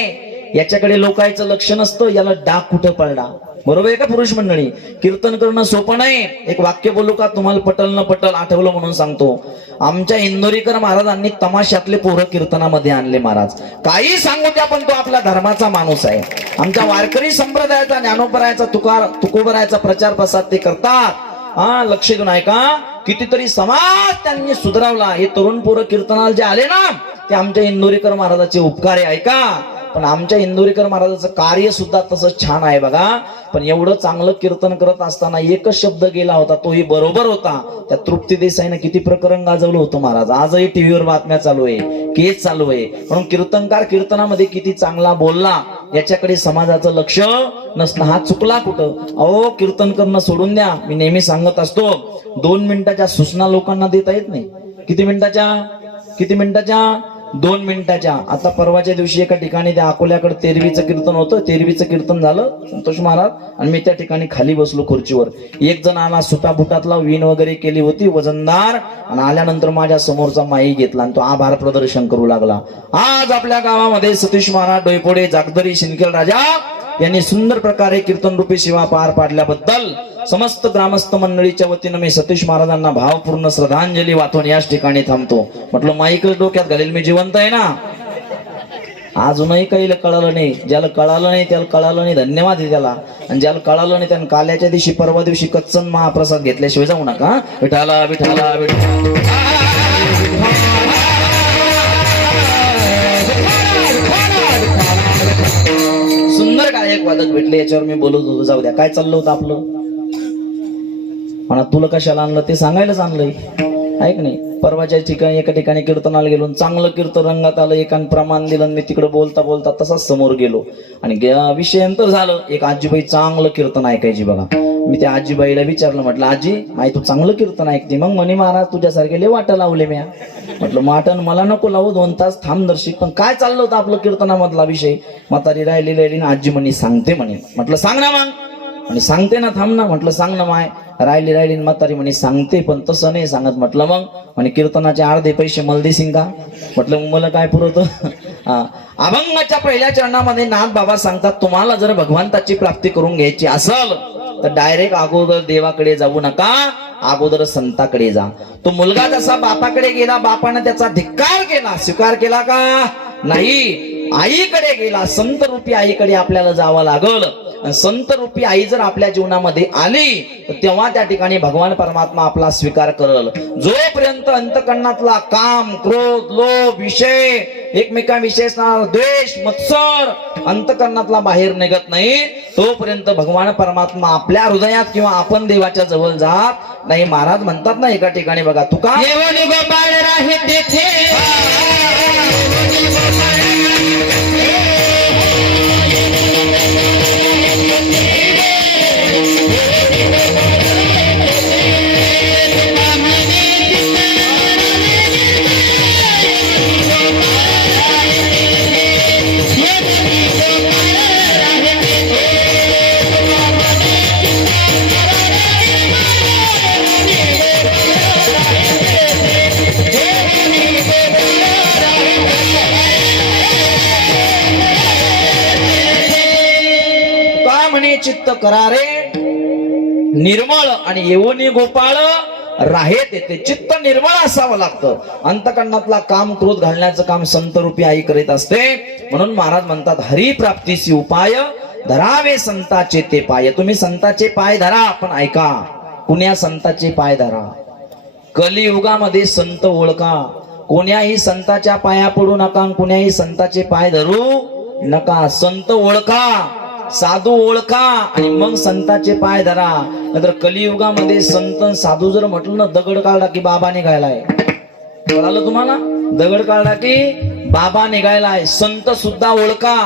याच्याकडे लोकांचं लक्ष नसतं. याला डाग कुठं पडला. बरोबर आहे का पुरुष मंडळी? कीर्तन करणं सोपं नाही. एक वाक्य बोलू का? तुम्हाला पटल न पटल, आठवलं म्हणून सांगतो. आमच्या इंदोरीकर महाराजांनी तमाशातले पोरं कीर्तनामध्ये आणले महाराज. काही सांगू द्या, पण तो आपल्या धर्माचा माणूस आहे. आमच्या वारकरी संप्रदायाचा, ज्ञानोबरायाचा, तुकोबरायाचा प्रचार प्रसार ते करतात. लक्ष देऊन ऐका. कितीतरी समाज त्यांनी सुधारवला. हे तरुण पोरं कीर्तनाला जे आले ना, ते आमच्या इंदोरीकर महाराजाचे उपकार आहे. ऐका, पण आमच्या इंदोरीकर महाराजाचं कार्य सुद्धा तसंच छान आहे बघा. पण एवढं चांगलं कीर्तन करत असताना एकच शब्द गेला होता, तोही बरोबर होता. त्या तृप्ती देसाईनं किती प्रकरण गाजवलं होतं महाराज. आजही टीव्हीवर बातम्या चालू आहे, केस चालू आहे. म्हणून कीर्तनकार कीर्तनामध्ये किती चांगला बोलला याच्याकडे समाजाचं लक्ष नसतं. हा चुकला कुठं? अहो, कीर्तन करणं सोडून द्या. मी नेहमी सांगत असतो, 2 मिनिटाच्या सूचना लोकांना देता येत नाही. किती मिनिटाच्या? 2 मिनिटाच्या. आता परवाच्या दिवशी एका ठिकाणी त्या अकोल्याकडे तेरवीचं कीर्तन होतं. तेरवीचं कीर्तन झालं संतोष महाराज, आणि मी त्या ठिकाणी खाली बसलो खुर्चीवर. एक जण आला, सुटाबुटातला, वीण वगैरे केली होती, वजनदार, आणि आल्यानंतर माझ्या समोरचा माई घेतला आणि तो आभार प्रदर्शन करू लागला. आज आपल्या गावामध्ये सतीश महाराज डोईपोडे, जागदरी, शिंदखेड राजा यांनी सुंदर प्रकारे कीर्तन रूपी सेवा पार पाडल्याबद्दल समस्त ग्रामस्थ मंडळीच्या वतीनं मी सतीश महाराजांना भावपूर्ण श्रद्धांजली वाटून याच ठिकाणी थांबतो. म्हटलं, माईकच डोक्यात घालेल, मी जिवंत आहे ना. अजूनही काही कळालं नाही. ज्याला कळालं नाही त्याला कळालं नाही, धन्यवाद आहे त्याला. आणि ज्याला कळालं नाही त्यानं काल्याच्या दिवशी, परवा दिवशी कच्चन महाप्रसाद घेतल्याशिवाय जाऊ नका. विठाला विठाला विठाला. सुंदर गायक वादक भेटले, याच्यावर मी बोलत होतो. जाऊ द्या, काय चाललं होतं आपलं. म्हणा, तुला कशाला आणलं ते सांगायलाच आणलंय, ऐक नाही. परवाच्या ठिकाणी एका ठिकाणी कीर्तनाला गेलो, चांगलं कीर्तन रंगात आलं, एकान प्रमाण दिलं. मी तिकडे बोलता बोलता तसाच समोर गेलो आणि विषयांतर झालं. एक आजीबाई चांगलं कीर्तन ऐकायची बघा. मी त्या आजीबाईला विचारलं, म्हटलं, आजी, आई तू चांगलं कीर्तन ऐकते? मग म्हणे, महाराज तुझ्यासारखे लय वाटा लावले म्या. म्हटलं, माटन मला नको लावू, 2 तास थांब दर्शिक. पण काय चाललं होतं आपलं कीर्तनामधला विषय? म्हातारी राहिली ना, आजी म्हणे सांगते म्हणे. म्हटलं, सांग ना मग. म्हणे, सांगते ना, थांब ना. म्हटलं, सांग ना माय. राहिली म्हातारी म्हणे, सांगते पण तसं नाही सांगत. म्हटलं, मग? म्हणे, कीर्तनाचे अर्धे पैसे मला देशील का? म्हटलं, मला काय पुरवतं. अभंगाच्या पहिल्या चरणामध्ये नाथ बाबा सांगतात, तुम्हाला जर भगवंताची प्राप्ती करून घ्यायची असेल तर डायरेक्ट अगोदर देवाकडे जाऊ नका, अगोदर संताकडे जा. तो मुलगा जसा बापाकडे गेला, बापाने त्याचा धिक्कार केला, स्वीकार केला का? नाही. आईकडे गेला, संत रूपी आईकडे आपल्याला जावं लागल. संत रूपी आई जर आपल्या जीवनामध्ये आली तर तेव्हा त्या ठिकाणी भगवान परमात्मा आपला स्वीकार करल. जोपर्यंत अंतकरणातला काम, क्रोध, लोभ, विषय, एकमेकांविषयी द्वेष, मत्सर अंतकरणातला बाहेर निघत नाही, तोपर्यंत भगवान परमात्मा आपल्या हृदयात किंवा आपण देवाच्या जवळ जात नाही. महाराज म्हणतात ना एका ठिकाणी बघा, तुका चित्त करारे निर्मळ आणि येवनी गोपाळ राहे तेथे. चित्त निर्मळ असावं लागतं. अंतकरणातला काम, क्रोध घालण्याचं काम संत रूपी आई करीत असते. म्हणून महाराज म्हणतात, हरिप्राप्तीसी उपाय धरावे संताचे ते पाय. तुम्ही संताचे पाय धरा, पण ऐका, कुण्या संताचे पाय धरा. कलियुगामध्ये संत ओळखा. कोण्याही संताच्या पाया पडू नका, कुण्याही संताचे पाय धरू नका. संत ओळखा, साधू ओळखा, आणि मग संताचे पाय धरा. नंतर कलियुगामध्ये संत साधू जर म्हटलं ना, दगड काढला की बाबा निघायलाय. कळालं तुम्हाला? दगड काढला की बाबा निघायलाय. संत सुद्धा ओळखा.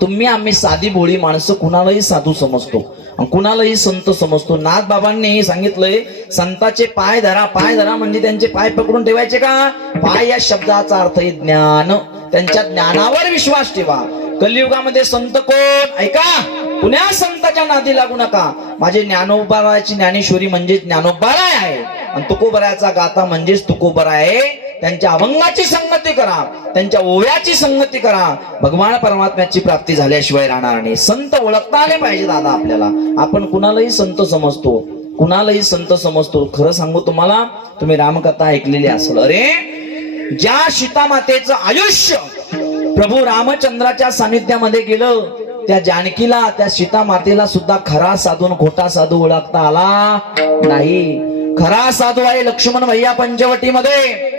तुम्ही आम्ही साधी भोळी माणसं कुणालाही साधू समजतो आणि कुणालाही संत समजतो. नाथ बाबांनी सांगितलंय, संताचे पाय धरा. पाय धरा म्हणजे त्यांचे पाय पकडून ठेवायचे का? पाय या शब्दाचा अर्थ आहे ज्ञान. त्यांच्या ज्ञानावर विश्वास ठेवा. कलियुगामध्ये संत कोण? ऐका, कुण्या संताच्या नादी लागू नका. माझे ज्ञानोबाराची ज्ञानेश्वरी म्हणजे ज्ञानोबाराय आहे, आणि तुकोबरायाचा गाथा म्हणजेच तुकोबराय आहे. त्यांच्या अभंगाची संगती करा, त्यांच्या ओव्याची संगती करा. भगवान परमात्म्याची प्राप्ती झाल्याशिवाय राहणार नाही. संत ओळखता आले पाहिजे दादा आपल्याला. आपण कुणालाही संत समजतो, कुणालाही संत समजतो. खरं सांगू तुम्हाला, तुम्ही रामकथा ऐकलेली असेल. अरे, ज्या सीतामातेचं आयुष्य प्रभू रामचंद्राच्या सानिध्यामध्ये गेलं, त्या जानकीला, त्या सीतामातेला सुद्धा खरा साधू खोटा साधू ओळखता आला नाही. खरा साधू आहे लक्ष्मण भैया पंचवटीमध्ये.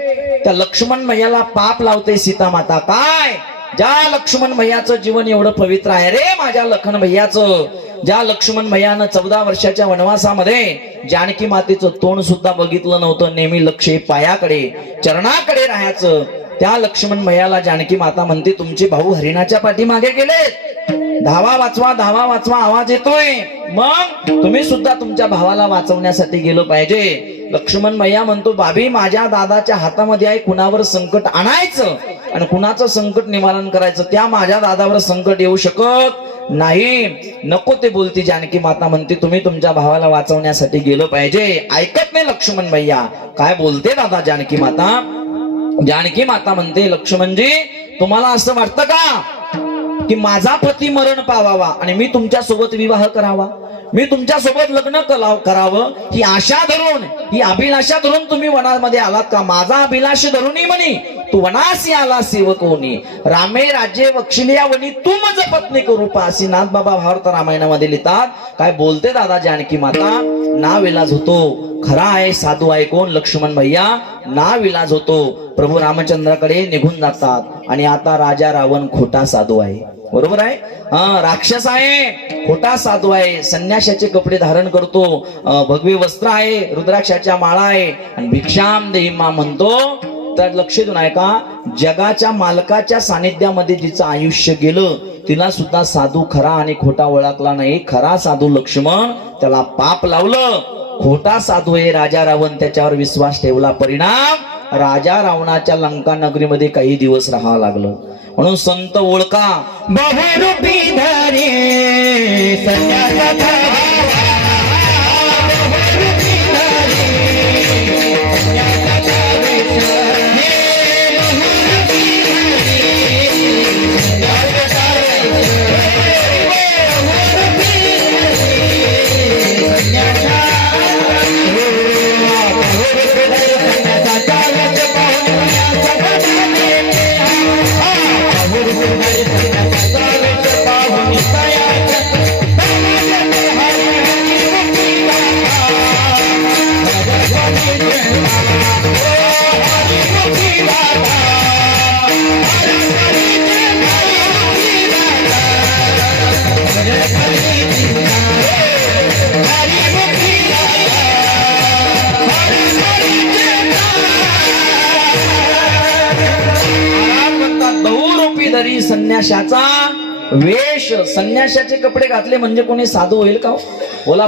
त्या लक्ष्मण भैयाला पाप लावते सीतामाता. काय? ज्या लक्ष्मण भैयाचं जीवन एवढं पवित्र आहे रे, माझ्या लखन भैयाचं. ज्या लक्ष्मण भैयानं 14 वर्षाच्या वनवासामध्ये जानकी मातेचं तोंड सुद्धा बघितलं नव्हतं, नेहमी लक्ष पायाकडे, चरणाकडे राहायचं. त्या लक्ष्मण भैयाला जानकी माता म्हणते, तुमचे भाऊ हरिणाच्या पाठीमागे गेले, धावा वाचवा, धावा वाचवा, आवाज येतोय. मग तुम्ही सुद्धा तुमच्या भावाला वाचवण्यासाठी गेलो पाहिजे. लक्ष्मण भैया म्हणतो, बाबी माझ्या दादाच्या हातामध्ये आहे, कुणावर संकट आणायचं आणि कुणाचं संकट निवारण करायचं. त्या माझ्या दादावर संकट येऊ शकत नाही. नको ते बोलती. जानकी माता म्हणते, तुम्ही तुमच्या भावाला वाचवण्यासाठी गेलो पाहिजे. ऐकत नाही लक्ष्मण भैया. काय बोलते दादा जानकी माता? जानकी माता म्हणते, लक्ष्मणजी तुम्हाला असं वाटतं का की माझा पती मरण पावावा आणि मी तुमच्या सोबत विवाह करावा, मी तुमच्या सोबत लग्न करावं, ही आशा धरून, ही अभिलाषा धरून तुम्ही वनामध्ये आलात का? माझा अभिलाष धरूनही म्हणी तू वनासी आला सेवकोनी, रामे राज्ये वक्षिलिया वनी तू मज पत्नी करू पासी. नाथ बाबा भावार्थ रामायणामध्ये लिहितात. काय बोलते दादा जानकी माता? नाव इलाज होतो. खरा आहे साधू आहे कोण? लक्ष्मण भैया. नाव इलाज होतो. प्रभू रामचंद्राकडे निघून जातात आणि आता राजा रावण खोटा साधू आहे. बरोबर आहे? राक्षस आहे, खोटा साधू आहे. संन्याशाचे कपडे धारण करतो, भगवी वस्त्र आहे, रुद्राक्षाच्या माळा आहे आणि भिक्षाम देही मा म्हणतो. तर लक्ष देऊन ऐका, जगाच्या मालकाच्या सानिध्यामध्ये जिचं आयुष्य गेलं, तिला सुद्धा साधू खरा आणि खोटा ओळखला नाही. खरा साधू लक्ष्मण, त्याला पाप लावलं. खोटा साधू आहे राजा रावण, त्याच्यावर विश्वास ठेवला. परिणाम, राजा रावणाच्या लंका नगरीमध्ये काही दिवस राहावं लागलं. म्हणून संत ओळखा. बहुरूपी धरे संन्यासाचा संन्याशाचा वेश, संन्याशाचे कपडे घातले म्हणजे कोणी साधू होईल का? बोला.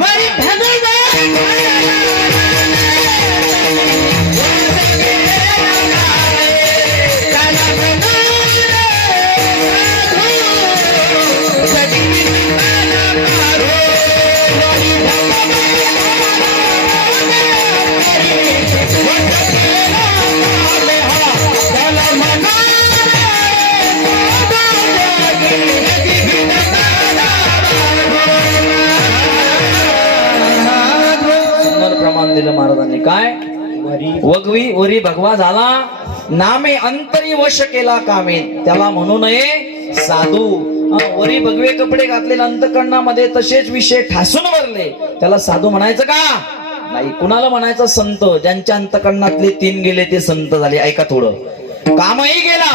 दिलं महाराजांनी. काय? वगवी वरी भगवा झाला, नामे अंतरी वश केला कामे. त्याला म्हणू नये साधू. वरी भगवे कपडे घातलेले अंतकरणामध्ये तसेच विषय ठासून भरले, त्याला साधू म्हणायचं का? नाही. कुणाला म्हणायचं? संत. ज्यांच्या अंतकरणातले 3 गेले ते संत झाले. ऐका थोडं. कामही गेला,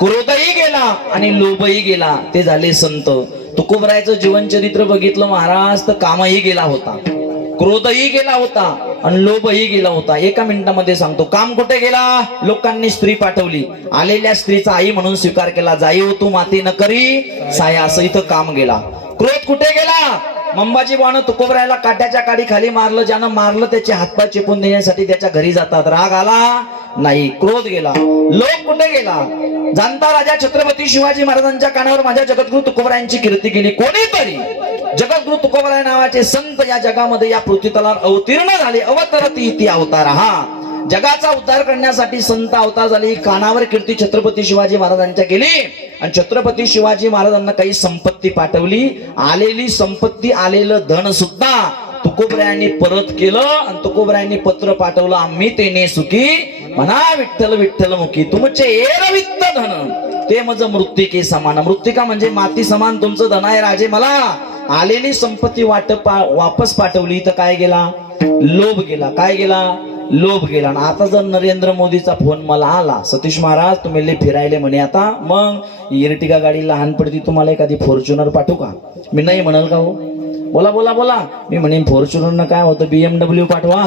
क्रोधही गेला आणि लोभही गेला, ते झाले संत. तुकोबरायचं जीवनचरित्र बघितलं महाराज तर कामही गेला होता, क्रोधही गेला होता आणि लोभही गेला होता. एका मिनिटामध्ये सांगतो. काम कुठे गेला? लोकांनी स्त्री पाठवली, आलेल्या स्त्रीचा आई म्हणून स्वीकार केला. जाई हो तू माती न करी साया, असं इथं काम गेला. क्रोध कुठे गेला? मंबाजी बानं तुकोबरायला काट्याच्या काडी खाली मारलं. ज्यानं मारलं त्याचे हातपाय चेपून देण्यासाठी त्याच्या घरी जातात. राग आला नाही, क्रोध गेला. लोभ कुठे गेला? जाणता राजा छत्रपती शिवाजी महाराजांच्या कानावर माझ्या जगद्गुरु तुकोबरायांची कीर्ती केली. कोणीतरी जगद्गुरु तुकोबराय नावाचे संत या जगामध्ये या पृथ्वीतलावर अवतीर्ण झाले. अवतरती इति अवतार. हा जगाचा उद्धार करण्यासाठी संत अवतार झाले. कानावर कीर्ती छत्रपती शिवाजी महाराजांच्या केली आणि छत्रपती शिवाजी महाराजांना काही संपत्ती पाठवली. आलेली संपत्ती, आलेलं धन सुद्धा तुकोबरायांनी परत केलं आणि तुकोबरायांनी पत्र पाठवलं. आम्ही तेने सुखी म्हणा विठ्ठल विठ्ठल मुखी, तुमचे एरवित्त धन ते मज मृत्तिके समान. मृत्तिका म्हणजे माती समान तुमचं धन आहे राजे. मला आलेली संपत्ती वापस पाठवली. तर काय गेला? लोभ गेला. काय गेला? लोभ गेला. आणि आता जर नरेंद्र मोदीचा फोन मला आला, सतीश महाराज तुम्ही लय फिरायले म्हणे, आता मग इर्टिगा गाडी लहान पडती, तुम्हाला एखादी फॉर्च्युनर पाठवू का? मी नाही म्हणाल का हो? बोला बोला बोला. मी म्हणेन फॉर्च्युनर काय होतं, BMW पाठवा.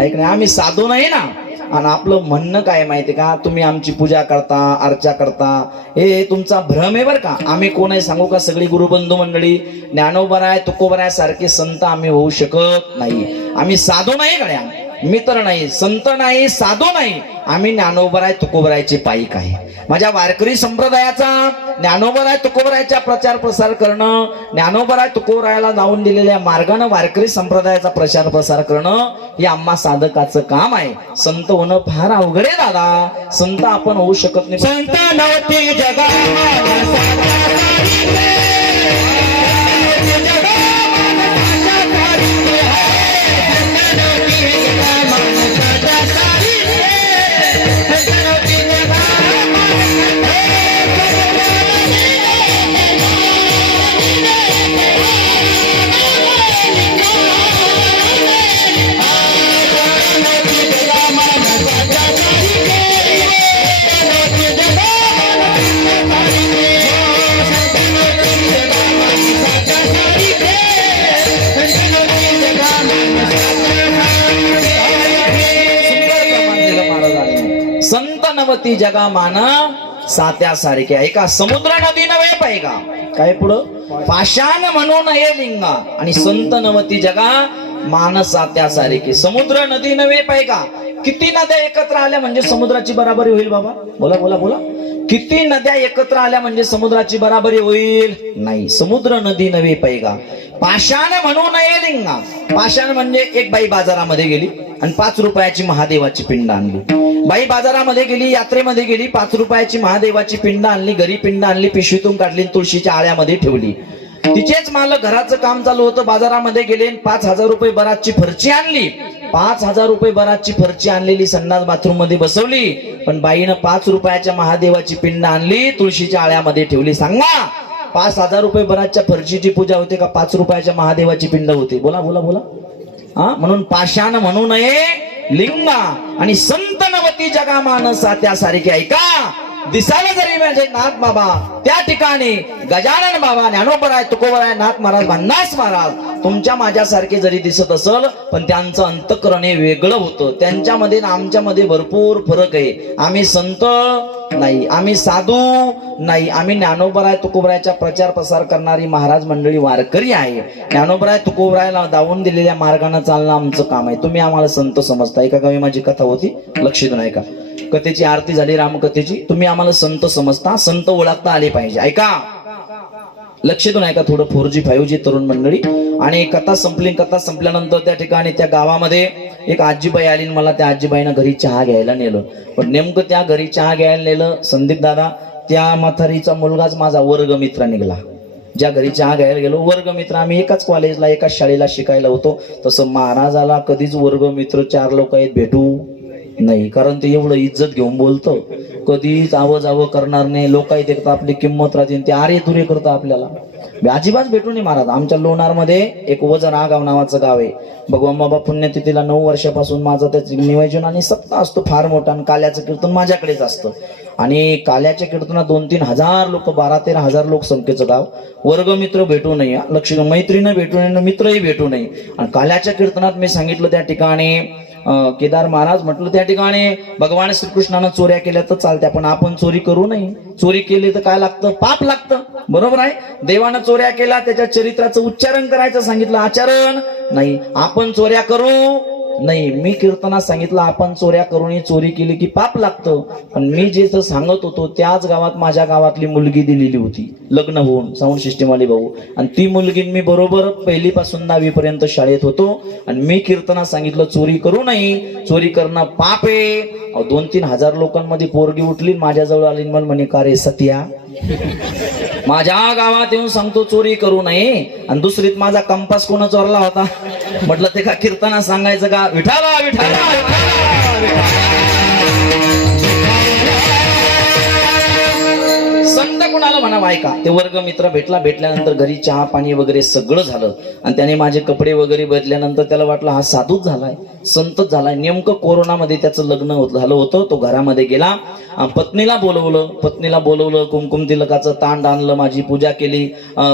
ऐक नाही, आम्ही साधू नाही ना. आणि आपलं म्हणणं काय माहिती का? तुम्ही आमची पूजा करता, अर्चा करता, हे तुमचा भ्रम आहे बरं का. आम्ही कोण आहे सांगू का? सगळी गुरुबंधू मंडळी, ज्ञानोबराय तुकोबराय सारखे संत आम्ही होऊ शकत नाही. आम्ही साधू नाही गड्या, मित्र नाही, संत नाही, साधू नाही. आम्ही ज्ञानोबराय तुकोबरायचे पाईक आहे. माझ्या वारकरी संप्रदायाचा ज्ञानोबराय तुकोबरायचा प्रचार प्रसार करणं, ज्ञानोबराय तुकोबरायला लावून दिलेल्या मार्गानं वारकरी संप्रदायाचा प्रचार प्रसार करणं हे आम्हा साधकाचं काम आहे. संत होणं फार अवघड आहे दादा. संत आपण होऊ शकत नाही. संत नव्हती जगा संतनवती जगा मान सात्यासारखे. ऐका, समुद्र नदी नव्हे पाहिगा. काय पुढं? पाषाण म्हणून हे लिंगा आणि संत नवती जगा मान सात्यासारखे. समुद्र नदी नव्हे पाहिगा. किती नद्या एकत्र आल्या म्हणजे समुद्राची बराबरी होईल बाबा? बोला बोला बोला. किती नद्या एकत्र आल्या म्हणजे समुद्राची बराबरी होईल? नाही. समुद्र नदी नव्हे पाहिगा. पाषाण म्हणून हे लिंगा. पाषाण म्हणजे एक बाई बाजारामध्ये गेली आणि 5 रुपयाची महादेवाची पिंड आणली. बाई बाजारामध्ये गेली, यात्रेमध्ये गेली, 5 रुपयाची महादेवाची पिंड आणली. घरी पिंड आणली, पिशवीतून काढली, तुळशीच्या आळ्यामध्ये ठेवली. तिचेच मालक घराचं काम चालू होतं, बाजारामध्ये गेले, 5,000 रुपये बराचची फरची आणली. 5,000 रुपये बराचची फरची आणलेली संडास बाथरूम मध्ये बसवली. पण बाईनं 5 रुपयाच्या महादेवाची पिंड आणली, तुळशीच्या आळ्यामध्ये ठेवली. सांगा, 5,000 रुपये बराचच्या फरशीची पूजा होते का 5 रुपयाच्या महादेवाची पिंड होते? बोला बोला बोला. म्हणून पाषाण म्हणू नये लिंगा आणि संत नवती जगा मानस त्यासारखे. ऐका, दिसायला जरी म्हणजे नाथ बाबा त्या ठिकाणी गजानन बाबा, ज्ञानोबराय तुकोबराय, नाथ महाराज, भन्नास महाराज तुमच्या माझ्यासारखे जरी दिसत असल, पण त्यांचं अंतःकरण हे वेगळं होतं. त्यांच्यामध्ये आणि आमच्यामध्ये भरपूर फरक आहे. आम्ही संत नाही, आम्ही साधू नाही, आम्ही ज्ञानोबराय तुकोबरायचा प्रचार प्रसार करणारी महाराज मंडळी वारकरी आहे. ज्ञानोबराय तुकोबरायला दावून दिलेल्या मार्गाने चालणं आमचं काम आहे. तुम्ही आम्हाला संत समजता. एका गावी माझी कथा होती, लक्ष देऊन ऐका. कथेची आरती झाली रामकथेची. तुम्ही आम्हाला संत समजता, संत ओळखता आले पाहिजे. ऐका, लक्ष देऊन ऐका थोडं. 4G 5G तरुण मंडळी. आणि कथा संपली. कथा संपल्यानंतर त्या ठिकाणी त्या गावामध्ये एक आजीबाई आली. मला त्या आजीबाईनं घरी चहा घ्यायला नेलं. पण नेमकं त्या घरी चहा घ्यायला नेलं संदीप दादा, त्या म्हातारीचा मुलगाच माझा वर्गमित्र निघाला. ज्या घरी चहा घ्यायला गेलो, वर्गमित्र, आम्ही एकाच कॉलेजला एकाच शाळेला शिकायला होतो. तसं महाराजाला कधीच वर्गमित्र 4 लोक आहेत भेटू नाही, कारण ते एवढं इज्जत घेऊन बोलतं, कधीच आवं करणार नाही. लोक देखता आपली किंमत राहते, ते आरे तुरे करतं आपल्याला. अजिबात भेटू नये महाराज. आमच्या लोणारमध्ये एक वजन गाव नावाचं गाव आहे. भगवान बाबा पुण्यतिथीला 9 वर्षापासून माझं त्याचं नियोजन आणि सप्ताह असतो फार मोठा, आणि काल्याचं कीर्तन माझ्याकडेच असतं. आणि काल्याच्या कीर्तनात 2-3 हजार लोक, 12-13 हजार लोक संख्येचं गाव. वर्गमित्र भेटू नये, लक्ष्मी मैत्रीनं भेटू नये, मित्रही भेटू नये. आणि काल्याच्या कीर्तनात मी सांगितलं त्या ठिकाणी केदार महाराज म्हटलं त्या ठिकाणी भगवान श्रीकृष्णानं चोऱ्या केल्या तर चालत्या, पण आपण चोरी करू नये. चोरी केली तर काय लागतं? पाप लागतं. बरोबर आहे. देवानं चोऱ्या केला, त्याच्या चरित्राचं उच्चारण करायचं सांगितलं, आचरण नाही. आपण चोऱ्या करू नाही. मी कीर्तनात सांगितलं आपण चोऱ्या करू नये, चोरी केली की पाप लागतं. पण मी जे सांगत होतो त्याच गावात माझ्या गावातली मुलगी दिलेली होती लग्न होऊन, साऊंड सिस्टीम वाली भाऊ. आणि ती मुलगी मी बरोबर 1ली पासून 10वी पर्यंत शाळेत होतो. आणि मी कीर्तनात सांगितलं चोरी करू नये, चोरी करणं पाप आहे. 2-3 हजार लोकांमध्ये पोरगी उठली, माझ्याजवळ आली, मला म्हणे का रे सत्या, माझ्या गावात येऊन सांगतो चोरी करू नये, आणि दुसरीत माझा कंपास कोण चोरला होता. म्हटलं ते का कीर्तनात सांगायचं का? विठाला विठाला संत कुणाला म्हणावं ऐका. ते वर्ग मित्र भेटल्यानंतर घरी चहा पाणी वगैरे सगळं झालं, आणि त्याने माझे कपडे वगैरे बदल्यानंतर त्याला वाटलं हा साधूच झालाय, संतच झालाय. नेमकं कोरोनामध्ये त्याचं लग्न झालं होतं. तो घरामध्ये गेला, पत्नीला बोलवलं, कुमकुम तिलकाचं तांड आणलं, माझी पूजा केली,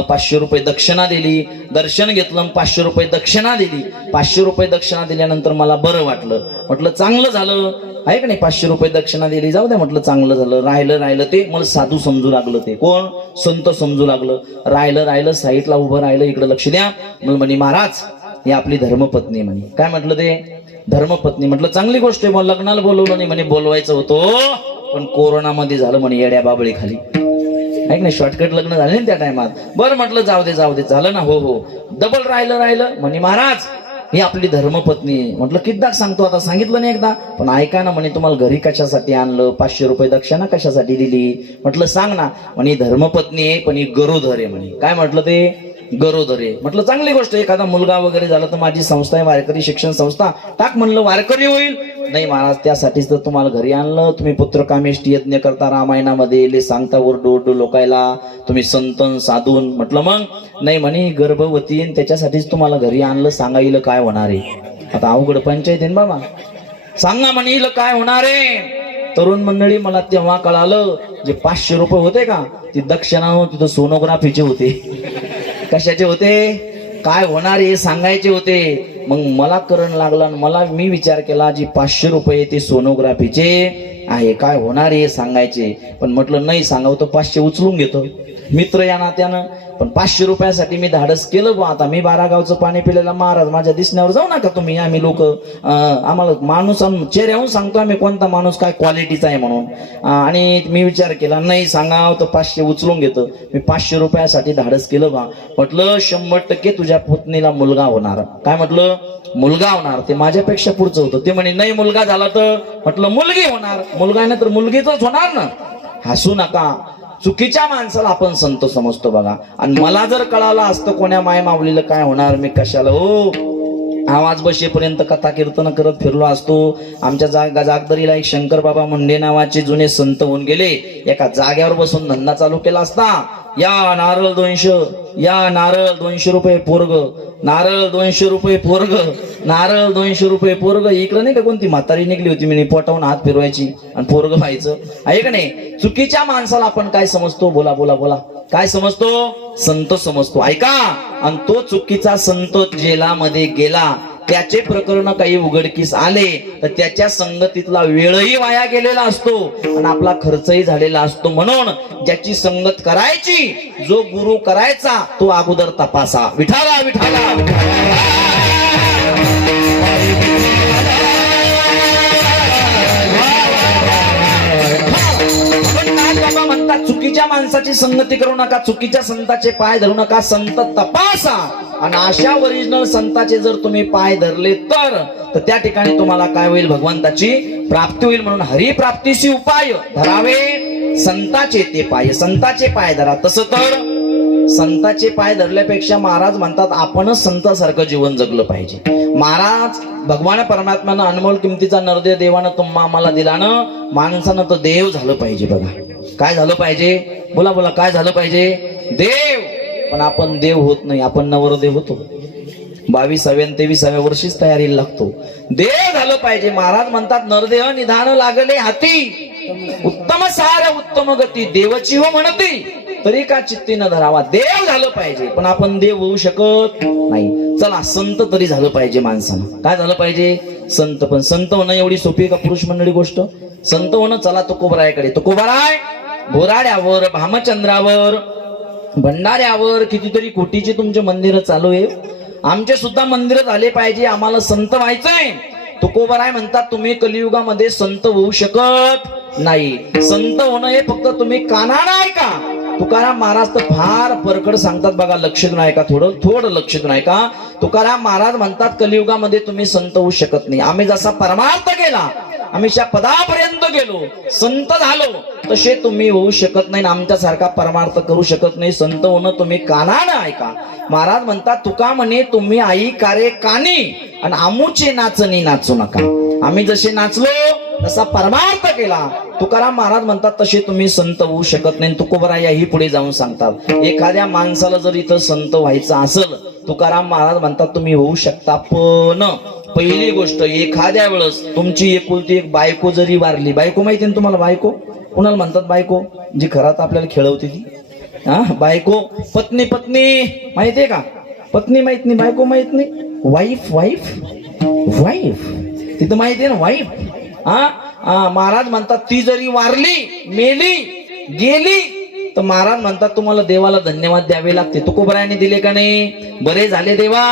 500 रुपये दक्षिणा दिली, दर्शन घेतलं, 500 रुपये दक्षिणा दिली. 500 रुपये दक्षिणा दिल्यानंतर मला बरं वाटलं. म्हटलं चांगलं झालं आहे का नाही, 500 रुपये दक्षिणा दिली, जाऊ द्या म्हटलं, चांगलं झालं. राहिलं ते मला साधू समजू लागलं, ते कोण संत समजू लागलं. राहिलं साईडला उभं राहिलं, इकडे लक्ष द्या. मला म्हणे महाराज ही आपली धर्मपत्नी म्हणे. काय म्हटलं ते? धर्मपत्नी. म्हटलं चांगली गोष्ट आहे, मला लग्नाला बोलवलं नाही म्हणे. बोलवायचं होतं पण कोरोनामध्ये झालं म्हणे, येड्या बाबळी खाली आहे की नाही, शॉर्टकट लग्न झाले ना त्या टायमात. बरं म्हटलं जाऊ दे झालं ना. हो डबल राहिलं म्हणे महाराज ही आपली धर्मपत्नी. म्हटलं कितीदा सांगतो, आता सांगितलं नाही एकदा, पण ऐका ना म्हणे, तुम्हाला घरी कशासाठी आणलं, 500 रुपये दक्षिणा कशासाठी दिली. म्हटलं सांग ना. म्हणे धर्मपत्नी आहे पण ही गरोदर आहे म्हणे. काय म्हटलं ते? गरोदर आहे. म्हटलं चांगली गोष्ट, एखादा मुलगा वगैरे झाला तर माझी संस्था आहे वारकरी शिक्षण संस्था, टाक म्हणलं, वारकरी होईल. नाही महाराज त्यासाठीच तर तुम्हाला घरी आणलं, तुम्ही पुत्रकामेष्टी यज्ञ करता, रामायणामध्ये सांगता ओरडू लोकायला, तुम्ही संतन साधून. म्हटलं मग? नाही म्हणे गर्भवती, त्याच्यासाठीच तुम्हाला घरी आणलं, सांगायला काय होणार आहे. आता अवघड पंचायत आहे बाबा, सांगा म्हणे काय होणार आहे. तरुण मंडळी, मला तेव्हा कळालं जे 500 रुपये होते का ती दक्षिणा तिथं सोनोग्राफीचे होते. कशाचे होते? काय होणार हे सांगायचे होते. मग मला करण लागला, मी विचार केला जी 500 रुपये ते सोनोग्राफीचे आहे, काय होणार हे सांगायचे. पण म्हटलं नाही सांगावं तर 500 उचलून घेतो मित्र या नात्यानं. पण 500 रुपयासाठी मी धाडस केलं बा. आता मी 12 गावचं पाणी पिलेला महाराज, माझ्या दिसण्यावर जाऊ नका तुम्ही. आम्ही लोक आम्हाला माणूस चेहऱ्याहून सांगतो आम्ही कोणता माणूस काय क्वालिटीचा आहे म्हणून. आणि मी विचार केला नाही सांगावं तर 500 उचलून घेतो. मी 500 रुपयासाठी धाडस केलं बा. म्हटलं 100% तुझ्या पत्नीला मुलगा होणार. काय म्हटलं? मुलगा होणार. ते माझ्यापेक्षा पुढचं होतं. ते म्हणे नाही मुलगा झाला तर. म्हटलं मुलगी होणार. मुलगा नाही तर मुलगीच होणार ना. हसू नका. चुकीच्या माणसाला आपण संत समजतो बघा. आणि मला जर कळालं असतं कोण्या माय माऊलीला काय होणार, मी कशाला आवाज बसेपर्यंत कथा कीर्तन करत फिरलो असतो. आमच्या जागदरीला एक शंकर बाबा मुंडे नावाचे जुने संत होऊन गेले. एका जाग्यावर बसून धंदा चालू केला असता. या नारळ 200, या नारळ 200 रुपये पोरग, नारळ 200 रुपये पोरग, नारळ 200 रुपये पोरग. इकडं नाही का कोणती म्हातारी निघली होती मी पोटावून हात फिरवायची आणि पोरग व्हायचं आहे का नाही. चुकीच्या माणसाला आपण काय समजतो? बोला बोला बोला. काय समजतो? संत समजतो. ऐका. आणि तो चुकीचा संत जेलामध्ये गेला, त्याचे प्रकरण काही उघडकीस आले तर त्याच्या संगतीतला वेळही वाया गेलेला असतो आणि आपला खर्चही झालेला असतो. म्हणून ज्याची संगत करायची, जो गुरु करायचा तो अगोदर तपासा. विठाला विठाला म्हणतात चुकीच्या माणसाची संगती करू नका, चुकीच्या संताचे पाय धरू नका, संत तपासा. आणि अशा ओरिजिनल संताचे जर तुम्ही पाय धरले तर त्या ठिकाणी तुम्हाला काय होईल? भगवंताची प्राप्ती होईल. म्हणून हरिप्राप्तीशी उपाय धरावे संताचे ते पाय, संताचे पाय धरा. तसं तर संताचे पाय धरल्यापेक्षा महाराज म्हणतात आपणच संतासारखं जीवन जगलं पाहिजे. महाराज भगवान परमात्म्यानं अनमोल किमतीचा नरदेव देवानं तुम्हा आम्हाला दिला ना, माणसानं तर देव झालं पाहिजे. बघा काय झालं पाहिजे, बोला बोला काय झालं पाहिजे, देव. पण आपण देव होत नाही, आपण नवरदेव होतो. 22व्या आणि 23व्या वर्षीच तयारीला लागतो. देव झालं पाहिजे. महाराज म्हणतात नरदेह निधान लागले हाती, उत्तम सार उत्तम गती, देवची हो म्हणती तरी का चित्ती न धरावा. देव झालं पाहिजे, पण आपण देव होऊ शकत नाही. चला संत तरी झालं पाहिजे माणसानं. काय झालं पाहिजे, संत. पण संत होणं एवढी सोपी का पुरुष मंडळी गोष्ट? संत होणं, चला तुकोबरायकडे. तुकोबराय घोराड्यावर, भामचंद्रावर, भंडाऱ्यावर कितीतरी कोटीची तुमचे मंदिर चालू आहे. आमचे सुद्धा मंदिर झाले पाहिजे, आम्हाला संत व्हायचंय. तुकोबराय म्हणतात तुम्ही कलियुगामध्ये संत होऊ शकत नाही. संत होणं हे फक्त तुम्ही कानानं ऐका. तुकाराम महाराज तर फार परकड सांगतात बघा, लक्ष देऊन ऐका, थोडं लक्ष देऊन ऐका. तुकाराम महाराज म्हणतात कलियुगामध्ये तुम्ही संत होऊ शकत नाही. आम्ही जसा परमार्थ केला, आम्ही त्या पदापर्यंत गेलो, संत झालो, तसे तुम्ही होऊ शकत नाही. आमच्यासारखा परमार्थ करू शकत नाही. संत होणं तुम्ही कानानं ऐका. महाराज म्हणतात तुका म्हणे तुम्ही आई कारे कानी आणि आमुचे नाचणी नाचू नका. आम्ही जसे नाचलो तसा परमार्थ केला, तुकाराम महाराज म्हणतात तसे तुम्ही संत होऊ शकत नाही. तुकोबराय याही पुढे जाऊन सांगतात एखाद्या माणसाला जर इथं संत व्हायचं असेल, तुकाराम महाराज म्हणतात तुम्ही होऊ शकता. पण पहिली गोष्ट, एखाद्या वेळेस तुमची एकुलती एक बायको जरी वारली, बायको माहिती ना तुम्हाला, बायको कुणाला म्हणतात, बायको जी घरात आपल्याला खेळवते ती, हा बायको. पत्नी माहितीये का, पत्नी माहित नाही, बायको माहित नाही. वाईफ तिथं माहितीये ना, वाईफ. महाराज म्हणतात ती जरी वारली, मेली, गेली, तर महाराज म्हणतात तुम्हाला देवाला धन्यवाद द्यावे लागते. तुकोबरायाने दिले का नाही? बरे झाले देवा,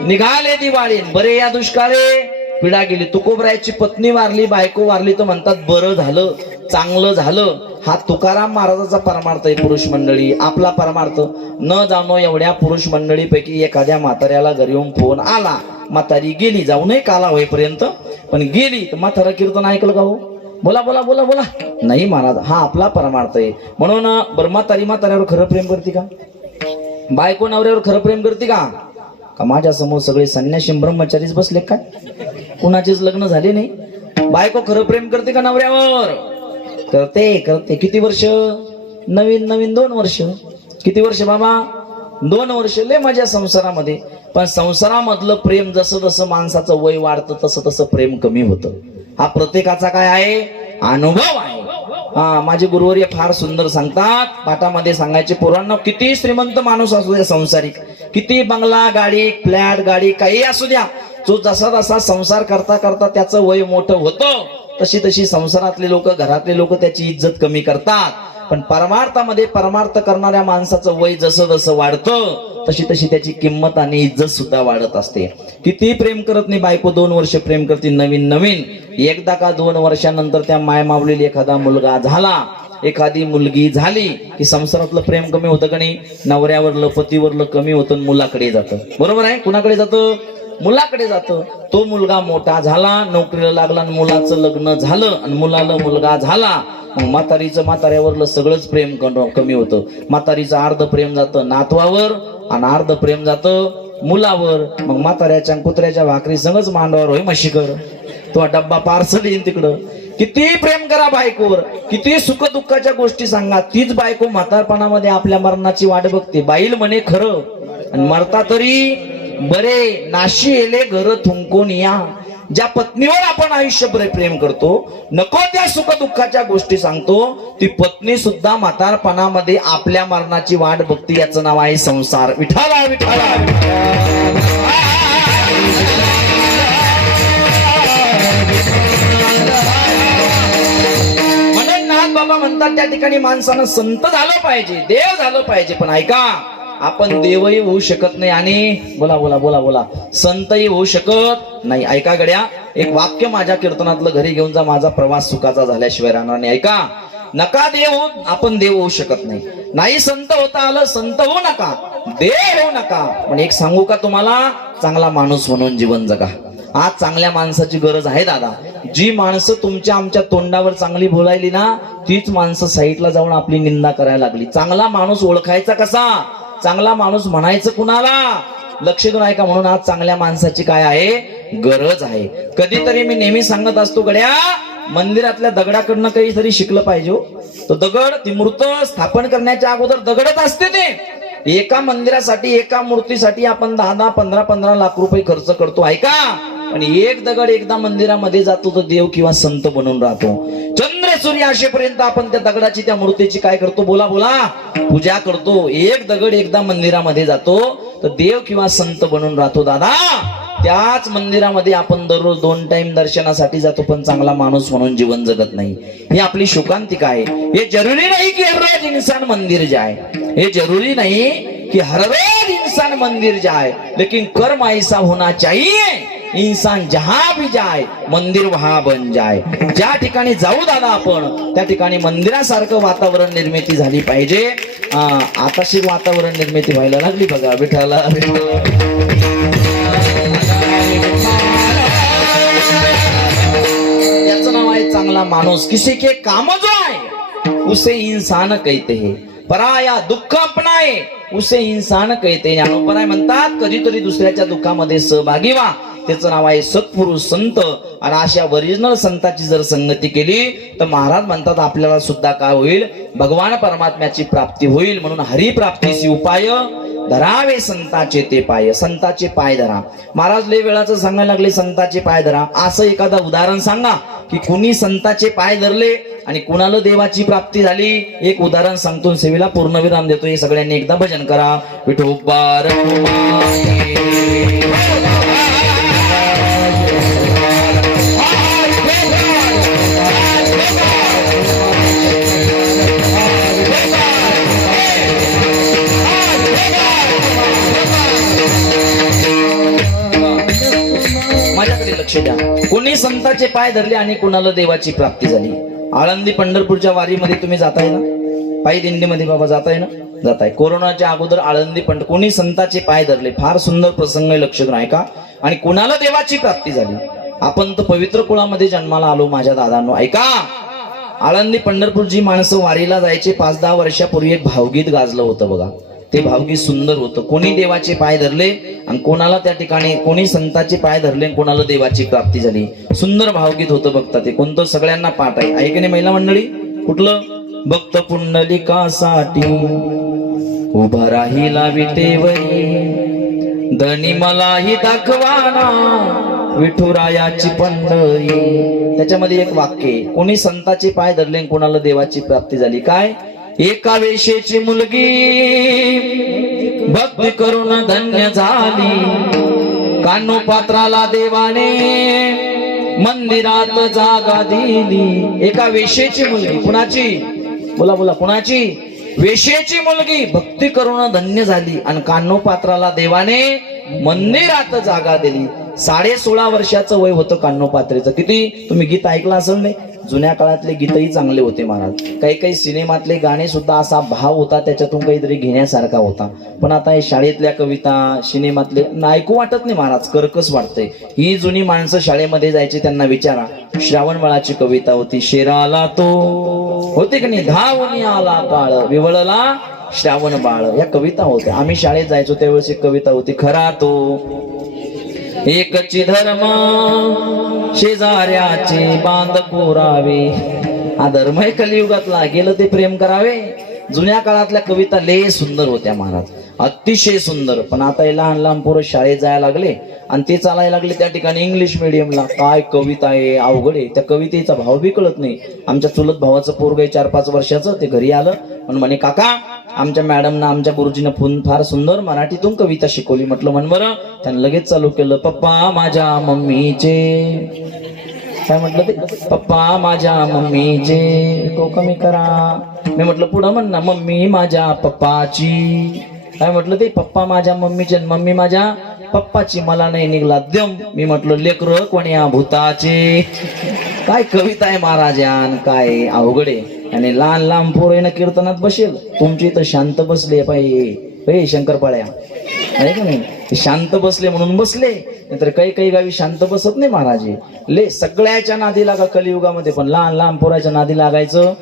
निघाले दिवाळी, बरे या दुष्काळे, पिढा गेली. तुकोबरायाची पत्नी वारली, बायको वारली, तर म्हणतात बरं झालं, चांगलं झालं. हा तुकाराम महाराजाचा परमार्थ आहे. पुरुष मंडळी आपला परमार्थ न जाणो एवढ्या पुरुष मंडळीपैकी एखाद्या म्हाताऱ्याला घरी येऊन फोन आला, म्हातारी गेली, जाऊ नये काला होईपर्यंत, पण गेली तर म्हातारा कीर्तन ऐकलं का हो? बोला बोला बोला बोला नाही महाराज, हा आपला परमार्थ आहे. म्हणून बरं म्हाताऱ्यावर खरं प्रेम करते का? बायको नवऱ्यावर खरं प्रेम करते का? का माझ्या समोर सगळे संन्यासी ब्रह्मचारीच बसले काय? कुणाचेच लग्न झाले नाही. बायको खरं प्रेम करते का नवऱ्यावर? करते. किती वर्ष? नवीन 2 वर्ष. किती वर्ष बाबा? 2 वर्ष. लय माझ्या संसारामध्ये. पण संसारामधलं प्रेम जसं जसं माणसाचं वय वाढतं तसं तसं प्रेम कमी होतं. हा प्रत्येकाचा काय आहे? अनुभव आहे. माझे गुरुवर्य फार सुंदर सांगतात, पाठामध्ये सांगायचे पोरांना, किती श्रीमंत माणूस असू द्या, संसारिक, किती बंगला गाडी, फ्लॅट गाडी काही असू द्या, तो जसा जसा संसार करता करता त्याचं वय मोठं होतं, तशी तशी संसारातले लोक, घरातले लोक त्याची इज्जत कमी करतात. पण परमार्थामध्ये परमार्थ करणाऱ्या माणसाचं वय जसं जसं वाढतं तशी तशी त्याची किंमत आणि इज्जत सुद्धा वाढत असते. किती प्रेम करत नाही बायको, 2 वर्ष प्रेम करते नवीन. एकदा का 2 वर्षानंतर त्या मायमावलेली एखादा मुलगा झाला, एखादी मुलगी झाली की संसारातलं प्रेम कमी होतं का नाही? नवऱ्यावरलं, पतीवरलं कमी होतं, मुलाकडे जातं. बरोबर आहे? कुणाकडे जातं? मुलाकडे जातं. तो मुलगा मोठा झाला, नोकरीला लागला, आणि मुलाचं लग्न झालं, आणि मुलाला मुलगा झाला. मग म्हाताऱ्यावरलं सगळंच प्रेम कमी होतं. म्हातारीचं अर्ध प्रेम जातं नातवावर आणि अर्ध प्रेम जातं मुलावर. मग म्हाताऱ्याच्या कुत्र्याच्या भाकरी संगच मांडवावर होय म्हशीकर, तो डब्बा पार्सल येईन तिकडं. किती प्रेम करा बायकोवर, किती सुख दुःखाच्या गोष्टी सांगा, तीच बायको म्हातारपणामध्ये आपल्या मरणाची वाट बघते. बाईल म्हणे खरं आणि मरता तरी बरे, नाशी येले घर थुंकून या. ज्या पत्नीवर आपण आयुष्यभर प्रेम करतो, नको त्या सुख दुःखाच्या गोष्टी सांगतो, ती पत्नी सुद्धा म्हातारपणामध्ये आपल्या मरणाची वाट बघते. याचं नाव आहे संसार. विठाला विठाला. म्हणून नाथ बाबा म्हणतात त्या ठिकाणी माणसानं संत झालं पाहिजे, देव झालं पाहिजे. पण ऐका, आपण देवही होऊ शकत नाही आणि बोला बोला बोला बोला संतही होऊ शकत नाही. ऐका गड्या, एक वाक्य माझ्या कीर्तनातलं घरी घेऊन जा, माझा प्रवास सुखाचा झाल्याशिवाय राहणार नाही. ऐका, नका देव, आपण देव होऊ शकत नाही. नाही संत होता आलं, संत होऊ नका, देव होऊ नका. पण एक सांगू का तुम्हाला, चांगला माणूस म्हणून जीवन जगा. आज चांगल्या माणसाची गरज आहे दादा. जी माणसं तुमच्या आमच्या तोंडावर चांगली बोलायली ना, तीच माणसं साईडला जाऊन आपली निंदा करायला लागली. चांगला माणूस ओळखायचा कसा? चांगला माणूस म्हणायचं कुणाला? लक्ष देऊन ऐका. म्हणून आज चांगल्या माणसाची काय आहे? गरज आहे. कधीतरी मी नेहमी सांगत असतो, गड्या मंदिरातल्या दगडाकडनं काहीतरी शिकलं पाहिजे. तो दगड, ती मूर्त स्थापन करण्याच्या अगोदर दगडच असते ते. एका मंदिरासाठी, एका मूर्तीसाठी आपण 10-10, 15-15 लाख रुपये खर्च करतो, ऐका. पण एक दगड एकदा मंदिरामध्ये जातो तर देव किंवा संत बनून राहतो. चंद्र सूर्य असेपर्यंत आपण त्या दगडाची, त्या मूर्तीची काय करतो? बोला बोला, पूजा करतो. एक दगड एकदा मंदिरामध्ये जातो तर देव किंवा संत बनून राहतो. दादा, त्याच मंदिरामध्ये आपण दररोज 2 टाइम दर्शनासाठी जातो, पण चांगला माणूस म्हणून जीवन जगत नाही. ही आपली शोकांतिका आहे. हे जरुरी नाही की हर रोज इंसान मंदिर जाए, ये जरूरी नहीं कि हर रोज इंसान मंदिर जाए, लेकिन कर्म ऐसा होना चाहिए इंसान जहां भी जाए मंदिर वहां बन जाए. ज्या ठिकाणी जाऊ दादा आपण, त्या ठिकाणी मंदिरासारखं वातावरण निर्मिती झाली पाहिजे. आताशी वातावरण निर्मिती व्हायला लागली बघा. विठ्ठला याचं नाव आहे चांगला माणूस. किसी के काम जो है उसे इंसान कहते हैं, पराया दुःख अपनाए उसे इंसान कहते. ज्ञानोबराय म्हणतात, कधीतरी दुसऱ्याच्या दुःखामध्ये सहभागी व्हा, त्याचं नाव आहे सत्पुरुष संत. आणि अशा ओरिजिनल संताची जर संगती केली तर महाराज म्हणतात आपल्याला सुद्धा काय होईल? भगवान परमात्म्याची प्राप्ती होईल. म्हणून हरिप्राप्तीची उपाय धरावे संताचे ते पाय. संताचे पाय धरा. महाराज लय वेळाचं सांगायला लागले संताचे पाय धरा. असं एखादं उदाहरण सांगा की कुणी संताचे पाय धरले आणि कुणाला देवाची प्राप्ती झाली. एक उदाहरण सांगतो, सेवेला पूर्णविराम देतो. हे सगळ्यांनी एकदा भजन करा. विठोबा माझ्याकडे लक्ष द्या. कोणी संताचे पाय धरले आणि कुणाला देवाची प्राप्ती झाली. आळंदी पंढरपूरच्या वारीमध्ये तुम्ही जाताय ना? पायी दिंडीमध्ये बाबा जाताय ना? जाताय. कोरोनाच्या अगोदर आळंदी पंढर कोणी संताचे पाय धरले. फार सुंदर प्रसंग आहे, लक्ष देऊन ऐका. आणि कुणाला देवाची प्राप्ती झाली. आपण तर पवित्र कुळामध्ये जन्माला आलो माझ्या दादांनो, ऐका. आळंदी पंढरपूर जी माणसं वारीला जायचे 5-10 वर्षापूर्वी एक भावगीत गाजलं होतं बघा. ते भावगीत सुंदर होतं. कोणी देवाचे पाय धरले आणि कोणाला त्या ठिकाणी, कोणी संताचे पाय धरले आणि कोणाला देवाची प्राप्ती झाली. सुंदर भावगीत होतं. बघता ते कोणतं? सगळ्यांना पाठ आहे. ऐक नाही महिला मंडळी? कुठलं? भक्त पुंडलिकासाठी उभा राहिला विटेवरी, धनी मलाही दाखवाना विठुरायाची पंढरी. त्याच्यामध्ये एक वाक्य आहे, कोणी संताचे पाय धरले आणि कोणाला देवाची प्राप्ती झाली. काय? एका वेशेची मुलगी भक्ती करून धन्य झाली, कानोपात्राला देवाने मंदिरात जागा दिली. एका वेशेची मुलगी. कुणाची? बोला बोला, कुणाची? वेशेची मुलगी भक्ती करून धन्य झाली आणि कानोपात्राला देवाने मंदिरात जागा दिली. 16.5 वर्षाचं वय होतं कान्होपात्रेचं. किती? तुम्ही गीत ऐकलं असेल नाही? जुन्या काळातले गीतही चांगले होते महाराज. काही काही सिनेमातले गाणे सुद्धा असा भाव होता, त्याच्यातून काहीतरी घेण्यासारखा होता. पण आता हे शाळेतल्या कविता, सिनेमातले ऐकू वाटत नाही महाराज, कर्कश वाटतंय. ही जुनी माणसं शाळेमध्ये जायची, त्यांना विचारा. श्रावणबाळाची कविता होती, शेराला तो होते की नाही, धावून आला काळ विवळला श्रावण बाळ. या कविता होत्या. आम्ही शाळेत जायचो त्यावेळेस एक कविता होती, खरा तो एकची धर्म शेजाऱ्याचे बांध कोरावे. हा धर्म आहे कलियुगातला, गेलं ते प्रेम करावे. जुन्या काळातल्या कविता लय सुंदर होत्या महाराज, अतिशय सुंदर. पण आता हे लहान लहान पोरं शाळेत जायला लागले आणि ते चालायला लागले त्या ठिकाणी इंग्लिश मिडियमला. काय कविता आहे, अवघड आहे. त्या कवितेचा भाव बी कळत नाही. आमच्या चुलत भावाचं पोरग आहे 4-5 वर्षाचं, ते घरी आलं पण म्हणे, काका आमच्या मॅडमना, आमच्या गुरुजीनं फोन फार सुंदर मराठीतून कविता शिकवली. म्हटलं म्हण बरं. त्यानं लगेच चालू केलं, पप्पा माझ्या मम्मीचे. काय म्हटलं ते? पप्पा माझ्या मम्मीचे को कमी करा. मी म्हटलं पुढं म्हण ना, मम्मी माझ्या पप्पाची. काय म्हटलं ते? पप्पा माझ्या मम्मीचे, मम्मी माझ्या पप्पाची. मला नाही निघला दम. मी म्हटलं लेकरं कोण्या भूताचे. काय कविता आहे महाराजान, काय अवघड आहे. आणि लहान लहान पोरं कीर्तनात बसेल, तुमची तर शांत बसले पाहिजे शंकरपाळ्या, आहे का नाही? शांत बसले म्हणून बसले, नाहीतर काही काही गावी शांत बसत नाही महाराज. ले सगळ्याच्या नादी लागा कलियुगामध्ये, पण लहान लहान पोराच्या नादी लागायचं.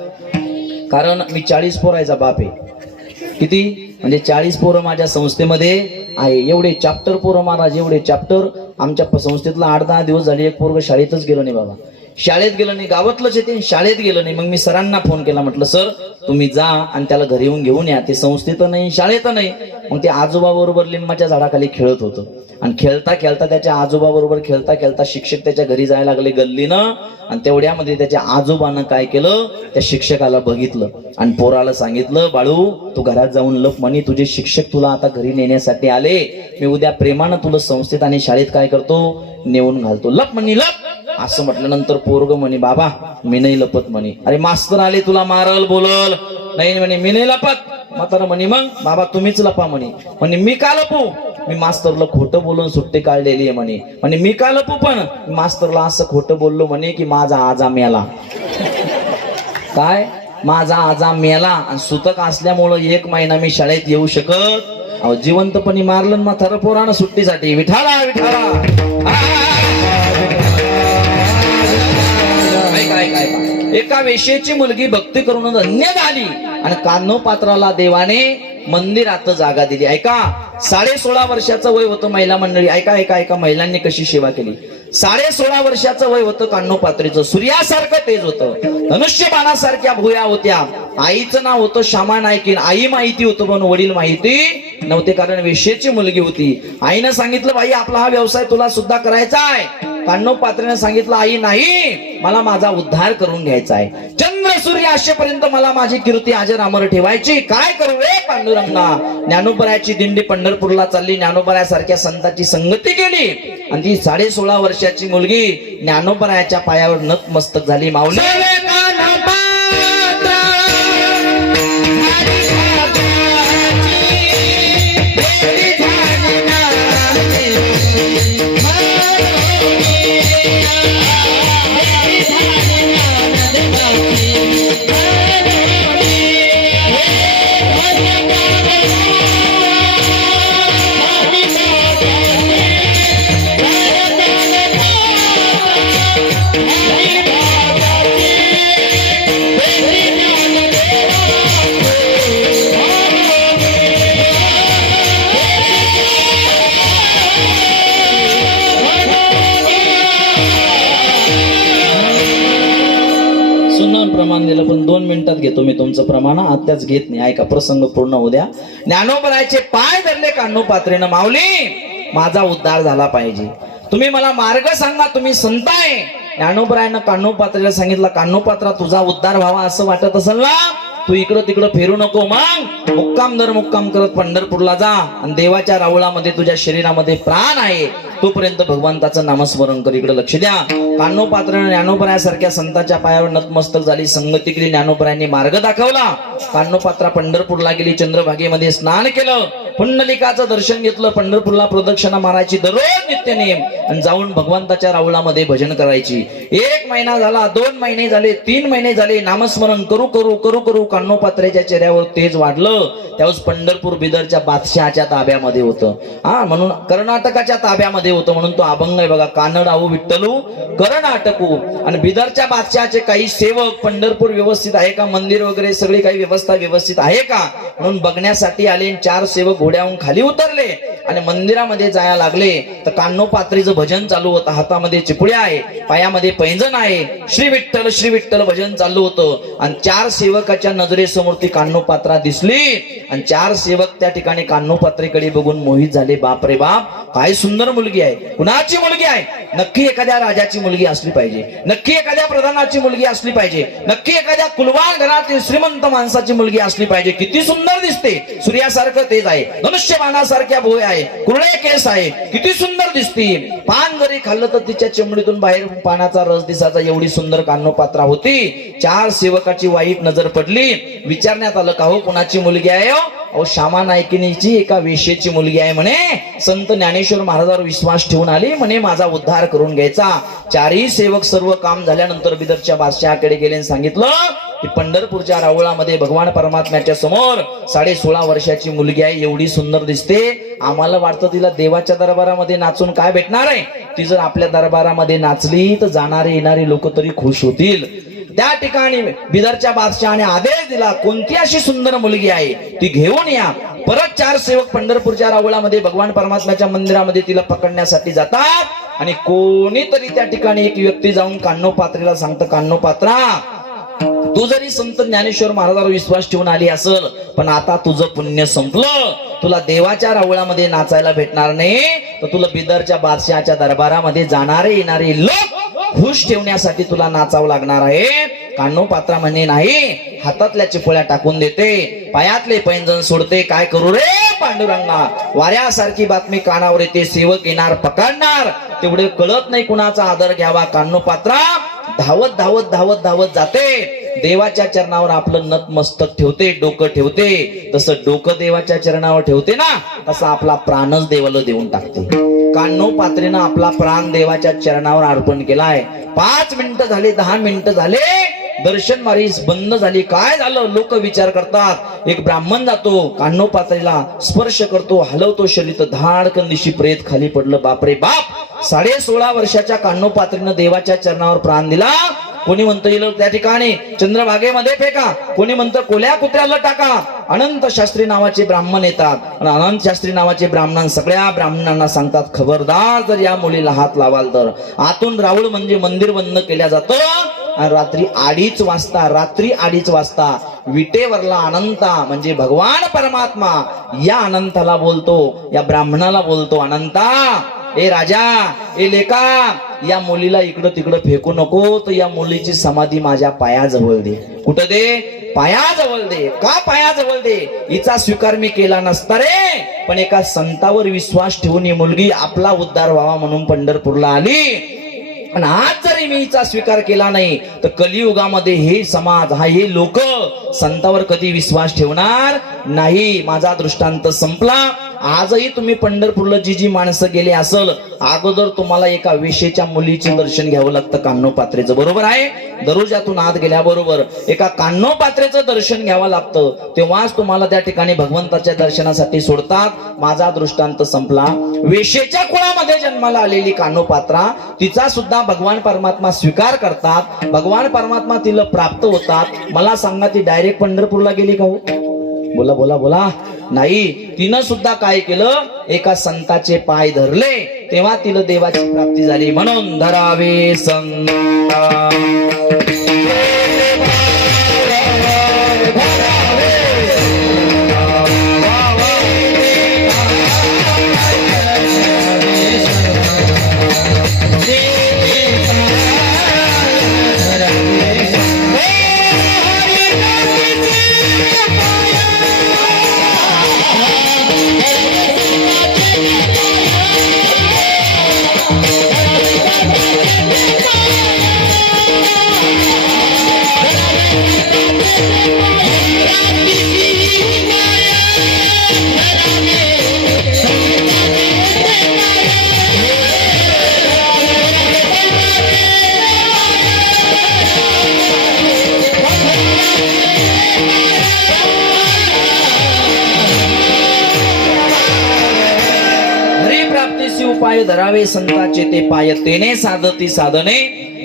कारण मी 40 पोरायचा बाप आहे. किती म्हणजे 40 पोरं माझ्या संस्थेमध्ये आहे. एवढे चॅप्टर पोरं महाराज, एवढे चॅप्टर आमच्या संस्थेतला 8-10 दिवस झाले एक पोरग शाळेतच गेलो नाही बाबा, शाळेत गेलो नाही, गावातलंच येते शाळेत गेलो नाही. मग मी सरांना फोन केला, म्हटलं सर तुम्ही जा आणि त्याला घरी येऊन घेऊन या, ते संस्थेत नाही शाळेत नाही. मग ते आजोबा बरोबर लिंबाच्या झाडाखाली खेळत होतं आणि खेळता खेळता त्याच्या आजोबा बरोबर खेळता खेळता शिक्षक त्याच्या घरी जायला लागले गल्लीनं, आणि तेवढ्यामध्ये त्याच्या आजोबानं काय केलं, त्या शिक्षकाला बघितलं आणि पोराला सांगितलं, बाळू तू घरात जाऊन लप म्हणे, तुझे शिक्षक तुला आता घरी नेण्यासाठी आले, मी उद्या प्रेमानं तुला संस्थेत आणि शाळेत काय करतो, नेऊन घालतो, लप म्हणे लप. असं म्हटल्यानंतर पोरग म्हणे बाबा मी नाही लपत म्हणे. अरे मास्तर आले तुला मारल बोलल, नाही म्हणे मी नाही लपत. म्हातारा म्हणे मग बाबा तुम्हीच लपा म्हणे. म्हणे मी का लपू, मी मास्तरला खोटं बोलून सुट्टी काढलेली आहे म्हणे. म्हणे मी का लपू, पण मास्तरला असं खोटं बोललो म्हणे की माझा आजा मेला. काय माझा आजा मेला आणि सुतक असल्यामुळं 1 महिना मी शाळेत येऊ शकत. अहो जिवंतपणी मारलं म्हातारा पोरानं सुट्टीसाठी. विठाला विठाला. एका वेश्येची मुलगी भक्ती करून धन्य झाली आणि कान्होपात्राला देवाने मंदिरात जागा दिली. ऐका 16.5 वर्षाचं वय होतं महिला मंडळी. ऐका ऐका ऐका महिलांनी कशी सेवा केली. 16.5 वर्षाचं वय होतं कान्होपात्रीचं. सूर्यासारखं तेज होतं, धनुष्यबाणासारख्या भुया होत्या. आईचं नाव होतं श्यामा नायकीन. आई माहिती होतं पण वडील माहिती नव्हते, कारण वेश्येची मुलगी होती. आईनं सांगितलं बाई आपला हा व्यवसाय तुला सुद्धा करायचा आहे. कान्होपात्रीने सांगितलं आई नाही, मला माझा उद्धार करून घ्यायचा आहे. चंद्र सूर्य असेपर्यंत मला माझी कीर्ती अजर अमर ठेवायची. काय करू रे पांडुरंगा. ज्ञानोबरायाची दिंडी पंढरपूरला चालली. ज्ञानोबरायासारख्या संतांची संगती केली आणि ती 16.5 वर्षाची मुलगी ज्ञानोबरायाच्या पायावर नतमस्तक झाली. माऊली प्रमाण दिलं, पण 2 मिनिटात घेतो मी तुमचं प्रमाण, आत्ताच घेत नाही. ऐका प्रसंग पूर्ण होऊ द्या. ज्ञानोबरायाचे पाय धरले कान्होपात्रेनं. माऊली माझा उद्धार झाला पाहिजे, तुम्ही मला मार्ग सांगा, तुम्ही संत आहे. ज्ञानोबरायानं कान्होपात्रेला सांगितलं, कान्होपात्रा तुझा उद्धार व्हावा असं वाटत असेल ना, तू इकडं तिकडं फिरू नको, मग मुक्काम दर मुक्काम करत पंढरपूरला जा आणि देवाच्या राऊळामध्ये तुझ्या शरीरामध्ये प्राण आहे तोपर्यंत भगवंताचं नामस्मरण कर. इकडे लक्ष द्या. कान्होपात्राने ज्ञानोबरायासारख्या संतांच्या पायावर नतमस्तक झाली, संगती केली. ज्ञानोबरायांनी मार्ग दाखवला. कान्होपात्रा पंढरपूरला गेली, चंद्रभागेमध्ये स्नान केलं, पुंडलिकाचं दर्शन घेतलं, पंढरपूरला प्रदक्षिणा मारायची दररोज नित्य नेम आणि जाऊन भगवंताच्या राऊळामध्ये भजन करायची. 1 महिना झाला, 2 महिने झाले, 3 महिने झाले, नामस्मरण करू करू करू करू कान्होपात्रेच्या चेहऱ्यावर तेज वाढलं. त्यावेळेस पंढरपूर बिदरच्या बादशहाच्या ताब्यामध्ये होतं. म्हणून कर्नाटकाच्या ताब्यामध्ये होतं, म्हणून तो अभंग आहे बघा, कानडाऊ विठ्ठलू कर्नाटकू. आणि बिदरच्या बादशहाचे काही सेवक पंढरपूर व्यवस्थित आहे का, मंदिर वगैरे सगळी काही व्यवस्था व्यवस्थित आहे का म्हणून बघण्यासाठी आले. 4 सेवक घोड्याहून खाली उतरले आणि मंदिरामध्ये जायला लागले. तर कान्होपात्रीचं भजन चालू होतं. हातामध्ये चिपळ्या आहे, पायामध्ये पैंजण आहे, श्री विठ्ठल भजन चालू होतं. आणि 4 सेवकाच्या नजरेसमोर ती कान्होपात्रा दिसली आणि 4 सेवक त्या ठिकाणी कान्होपात्रेकडे बघून मोहित झाले. बाप रे बाप, काय सुंदर मुलगी आहे. कुणाची मुलगी आहे? नक्की एखाद्या राजाची मुलगी असली पाहिजे, नक्की एखाद्या प्रधानाची मुलगी असली पाहिजे, नक्की एखाद्या कुलवान घरातील श्रीमंत माणसाची मुलगी असली पाहिजे. किती सुंदर दिसते, सूर्यासारखं तेज आहे, धनुष्यबाणासारख्या भुवया आहे, कुरळे केस आहे, किती सुंदर दिसते. पान जरी खाल्लं तर तिच्या चमडीतून बाहेर पानाचा रस दिसायचा, एवढी सुंदर कान्होपात्रा होती. 4 सेवकाची वाईट नजर पडली. विचारण्यात आलं का हो कुणाची मुलगी आहे? अहो श्यामा नायकिनीची एका वेश्येची मुलगी आहे म्हणे. संत ज्ञानेश्वर महाराजांवर विश्वास ठेवून आली म्हणे, माझा उद्धार करून घ्यायचा. 4ही सेवक सर्व काम झाल्यानंतर बिदरच्या बादशहाकडे गेले आणि सांगितलं की पंढरपूरच्या राऊळामध्ये भगवान परमात्म्याच्या समोर 16.5 वर्षाची मुलगी आहे, एवढी सुंदर दिसते. आम्हाला वाटतं तिला देवाच्या दरबारामध्ये नाचून काय भेटणार आहे. ती जर आपल्या दरबारामध्ये नाचली तर जाणारे येणारे लोक तरी खुश होतील. त्या ठिकाणी बिदरच्या बादशहाने आदेश दिला, कोणती अशी सुंदर मुलगी आहे ती घेऊन या. परत 4 सेवक पंढरपूरच्या रावळामध्ये भगवान परमात्म्याच्या मंदिरामध्ये तिला पकडण्यासाठी जातात आणि कोणीतरी त्या ठिकाणी एक व्यक्ती जाऊन कान्होपात्रीला सांगतं, कान्होपात्रा, तू जरी संत ज्ञानेश्वर महाराजांवर विश्वास ठेवून आली असेल, पण आता तुझं पुण्य संपलं, तुला देवाच्या रावळामध्ये नाचायला भेटणार नाही, तर तुला बिदरच्या बादशहाच्या दरबारामध्ये जाणारे येणारे लोक खुश ठेवण्यासाठी तुला नाचावं लागणार आहे. कान्होपात्रा म्हणे, नाही, हातातल्या चिपळ्या टाकून देते, पायातले पैंजण सोडते, काय करू रे पांडुरंगा. वाऱ्यासारखी बातमी कानावर येते, सेवक येणार पकडणार, तेवढे कळत नाही कुणाचा आदर घ्यावा. कान्होपात्रा धावत धावत धावत धावत जाते, देवाच्या चरणावर आपलं नतमस्तक ठेवते, डोकं ठेवते. तसं डोकं देवाच्या चरणावर ठेवते ना, तसा आपला प्राणच देवाला देऊन टाकते. कान्होपात्रीनं आपला प्राण देवाच्या चरणावर अर्पण केलाय. 5 मिनिटं झाले, 10 मिनिटं झाले, दर्शन मारीस बंद झाली. काय झालं लोक विचार करतात. एक ब्राह्मण जातो, कान्होपात्रीला स्पर्श करतो, हलवतो शरीर, तर धाडकन दिशी प्रेत खाली पडलं. बापरे बाप, 16.5 वर्षाच्या कान्होपात्रीनं देवाच्या चरणावर प्राण दिला. कोणी म्हणतं येईल त्या ठिकाणी चंद्रभागेमध्ये फेका, कोणी म्हणतं कोल्या कुत्र्याला टाका. अनंत शास्त्री नावाचे ब्राह्मण येतात आणि अनंत शास्त्री नावाचे ब्राह्मण सगळ्या ब्राह्मणांना सांगतात, खबरदार जर या मुलीला हात लावाल तर. आतून राऊळ म्हणजे मंदिर बंद केल्या जातं आणि रात्री 2:30 वाजता विटेवरला अनंता म्हणजे भगवान परमात्मा या अनंताला बोलतो, या ब्राह्मणाला बोलतो, अनंता, ए राजा, ए लेका, या मुलीला इकडं तिकडं फेकू नको, तर या मुलीची समाधी माझ्या पायाजवळ दे. कुठं दे? पायाजवळ दे. का पायाजवळ दे? हिचा स्वीकार मी केला नसता रे, पण एका संतावर विश्वास ठेवून ही मुलगी आपला उद्धार व्हावा म्हणून पंढरपूरला आली. आणि आज जरी मी हिचा स्वीकार केला नाही, तर कलियुगामध्ये हे समाज, हे लोक संतावर कधी विश्वास ठेवणार नाही. माझा दृष्टांत संपला. आजही तुम्ही पंढरपूरला जी माणसं गेले असल, अगोदर तुम्हाला एका वेशेच्या मुलीचे दर्शन घ्यावं लागतं, कान्होपात्रेचं. बरोबर आहे? दरोजातून आत गेल्याबरोबर एका कान्होपात्रेचं दर्शन घ्यावं लागतं, तेव्हाच तुम्हाला त्या ठिकाणी भगवंताच्या दर्शनासाठी सोडतात. माझा दृष्टांत संपला. वेशेच्या कुळामध्ये जन्माला आलेली कान्होपात्रा, तिचा सुद्धा भगवान परमात्मा स्वीकार करतात, भगवान परमात्मा तिला प्राप्त होतात. मला सांगा, ती डायरेक्ट पंढरपूरला गेली का हो? बोला बोला बोला. नाही, तिनं सुद्धा काय केलं, एका संताचे पाय धरले, तेव्हा तिला देवाची प्राप्ती झाली. म्हणून धरावे संता. उपाय धरावे संताचे ते पाय, तेने साधती साधने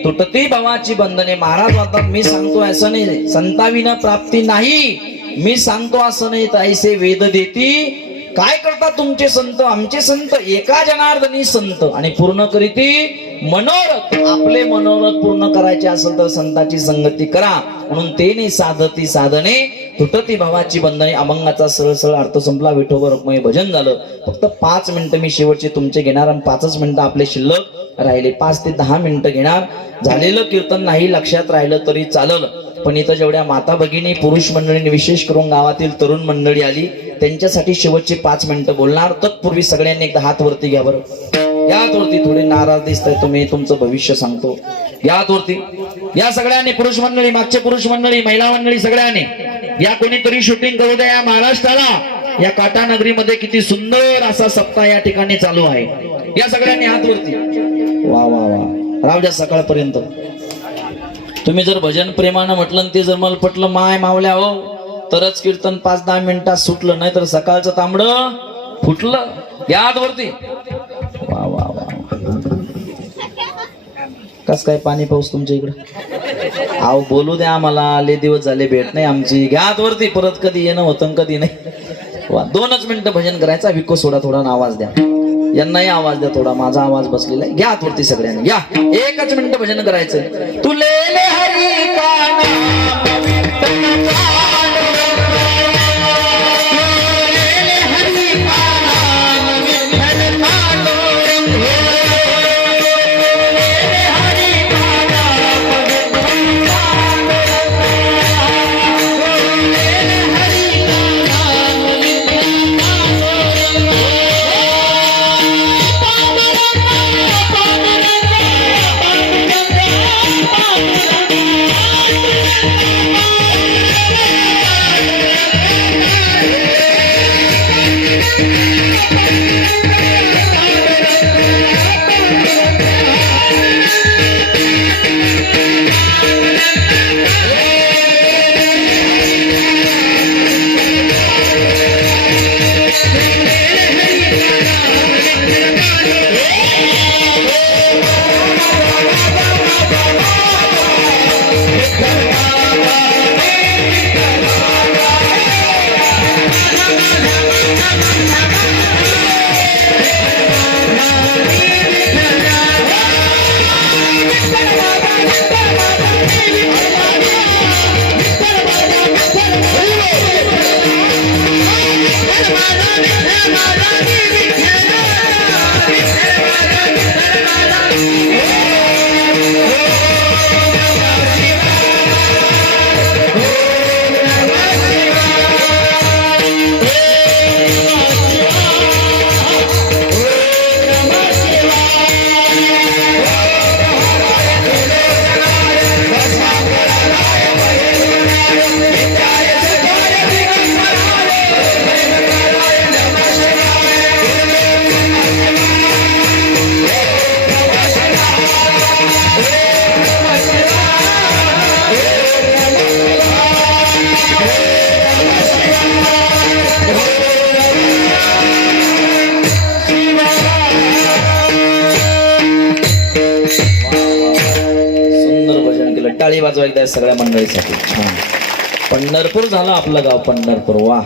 तुटती भावाची बंधने. महाराज म्हणतात, मी सांगतो असं नाही संताविना प्राप्ती नाही, मी सांगतो असं नाही तैसे वेद देती. काय करतात तुमचे संत? आमचे संत एका जनार्दनी संत आणि पूर्ण करीती मनोरथ. आपले मनोरथ पूर्ण करायचे असेल तर संताची संगती करा. म्हणून तेने साधती साधने तुटती भावाची बंधने. अभंगाचा सरळ सरळ अर्थ संपला. विठोबा रुक्मिणी भजन झालं. फक्त 5 मिनिटं मी शेवटचे तुमचे घेणार आणि 5च मिनिटं आपले शिल्लक राहिले. 5 ते 10 मिनिटं घेणार. झालेलं कीर्तन नाही लक्षात राहिलं तरी चाललं, पण इथं जेवढ्या माता भगिनी, पुरुष मंडळींनी, विशेष करून गावातील तरुण मंडळी आली, त्यांच्यासाठी शेवटचे 5 मिनिटं बोलणार. तत्पूर्वी सगळ्यांनी एकदा हात वरती घ्या बरं. यात वरती थोडे नाराज दिसताय तुम्ही, तुमचं भविष्य सांगतो. यात वरती या सगळ्यांनी, पुरुष मंडळी, मागचे पुरुष मंडळी, महिला मंडळी, सगळ्यांनी या. कोणीतरी शूटिंग करू द्या या महाराष्ट्राला. या काटा नगरीमध्ये किती सुंदर असा सप्ताह या ठिकाणी चालू आहे. या सगळ्यांनी हात वरती. वा वा वा. राहू द्या सकाळपर्यंत. तुम्ही जर भजन प्रेमानं म्हटलं, ते जर मला पटलं माय मावल्या हो, तरच कीर्तन 5-10 मिनिटात सुटलं, नाही तर सकाळचं तांबडं फुटलं. याद वरती. वा वा वा. कस काय पाणी पाऊस तुमच्या इकडं? अहो बोलू द्या आम्हाला, आले दिवस झाले भेट नाही आमची. घ्या आतवरती, परत कधी येणं होतं कधी नाही. वा 2च मिनिटं भजन करायचा. विको सोडा थोडा आवाज द्या, यांनाही आवाज द्या थोडा, माझा आवाज बसलेला आहे. घ्या आतवरती सगळ्यांनी, घ्या. 1च मिनिटं भजन करायचं. तुले हरी का नाम विठ्ठल टाळी वाजवा एकदा सगळ्या मंडळीसाठी. छान. पंढरपूर झालं आपलं गाव, पंढरपूर. वा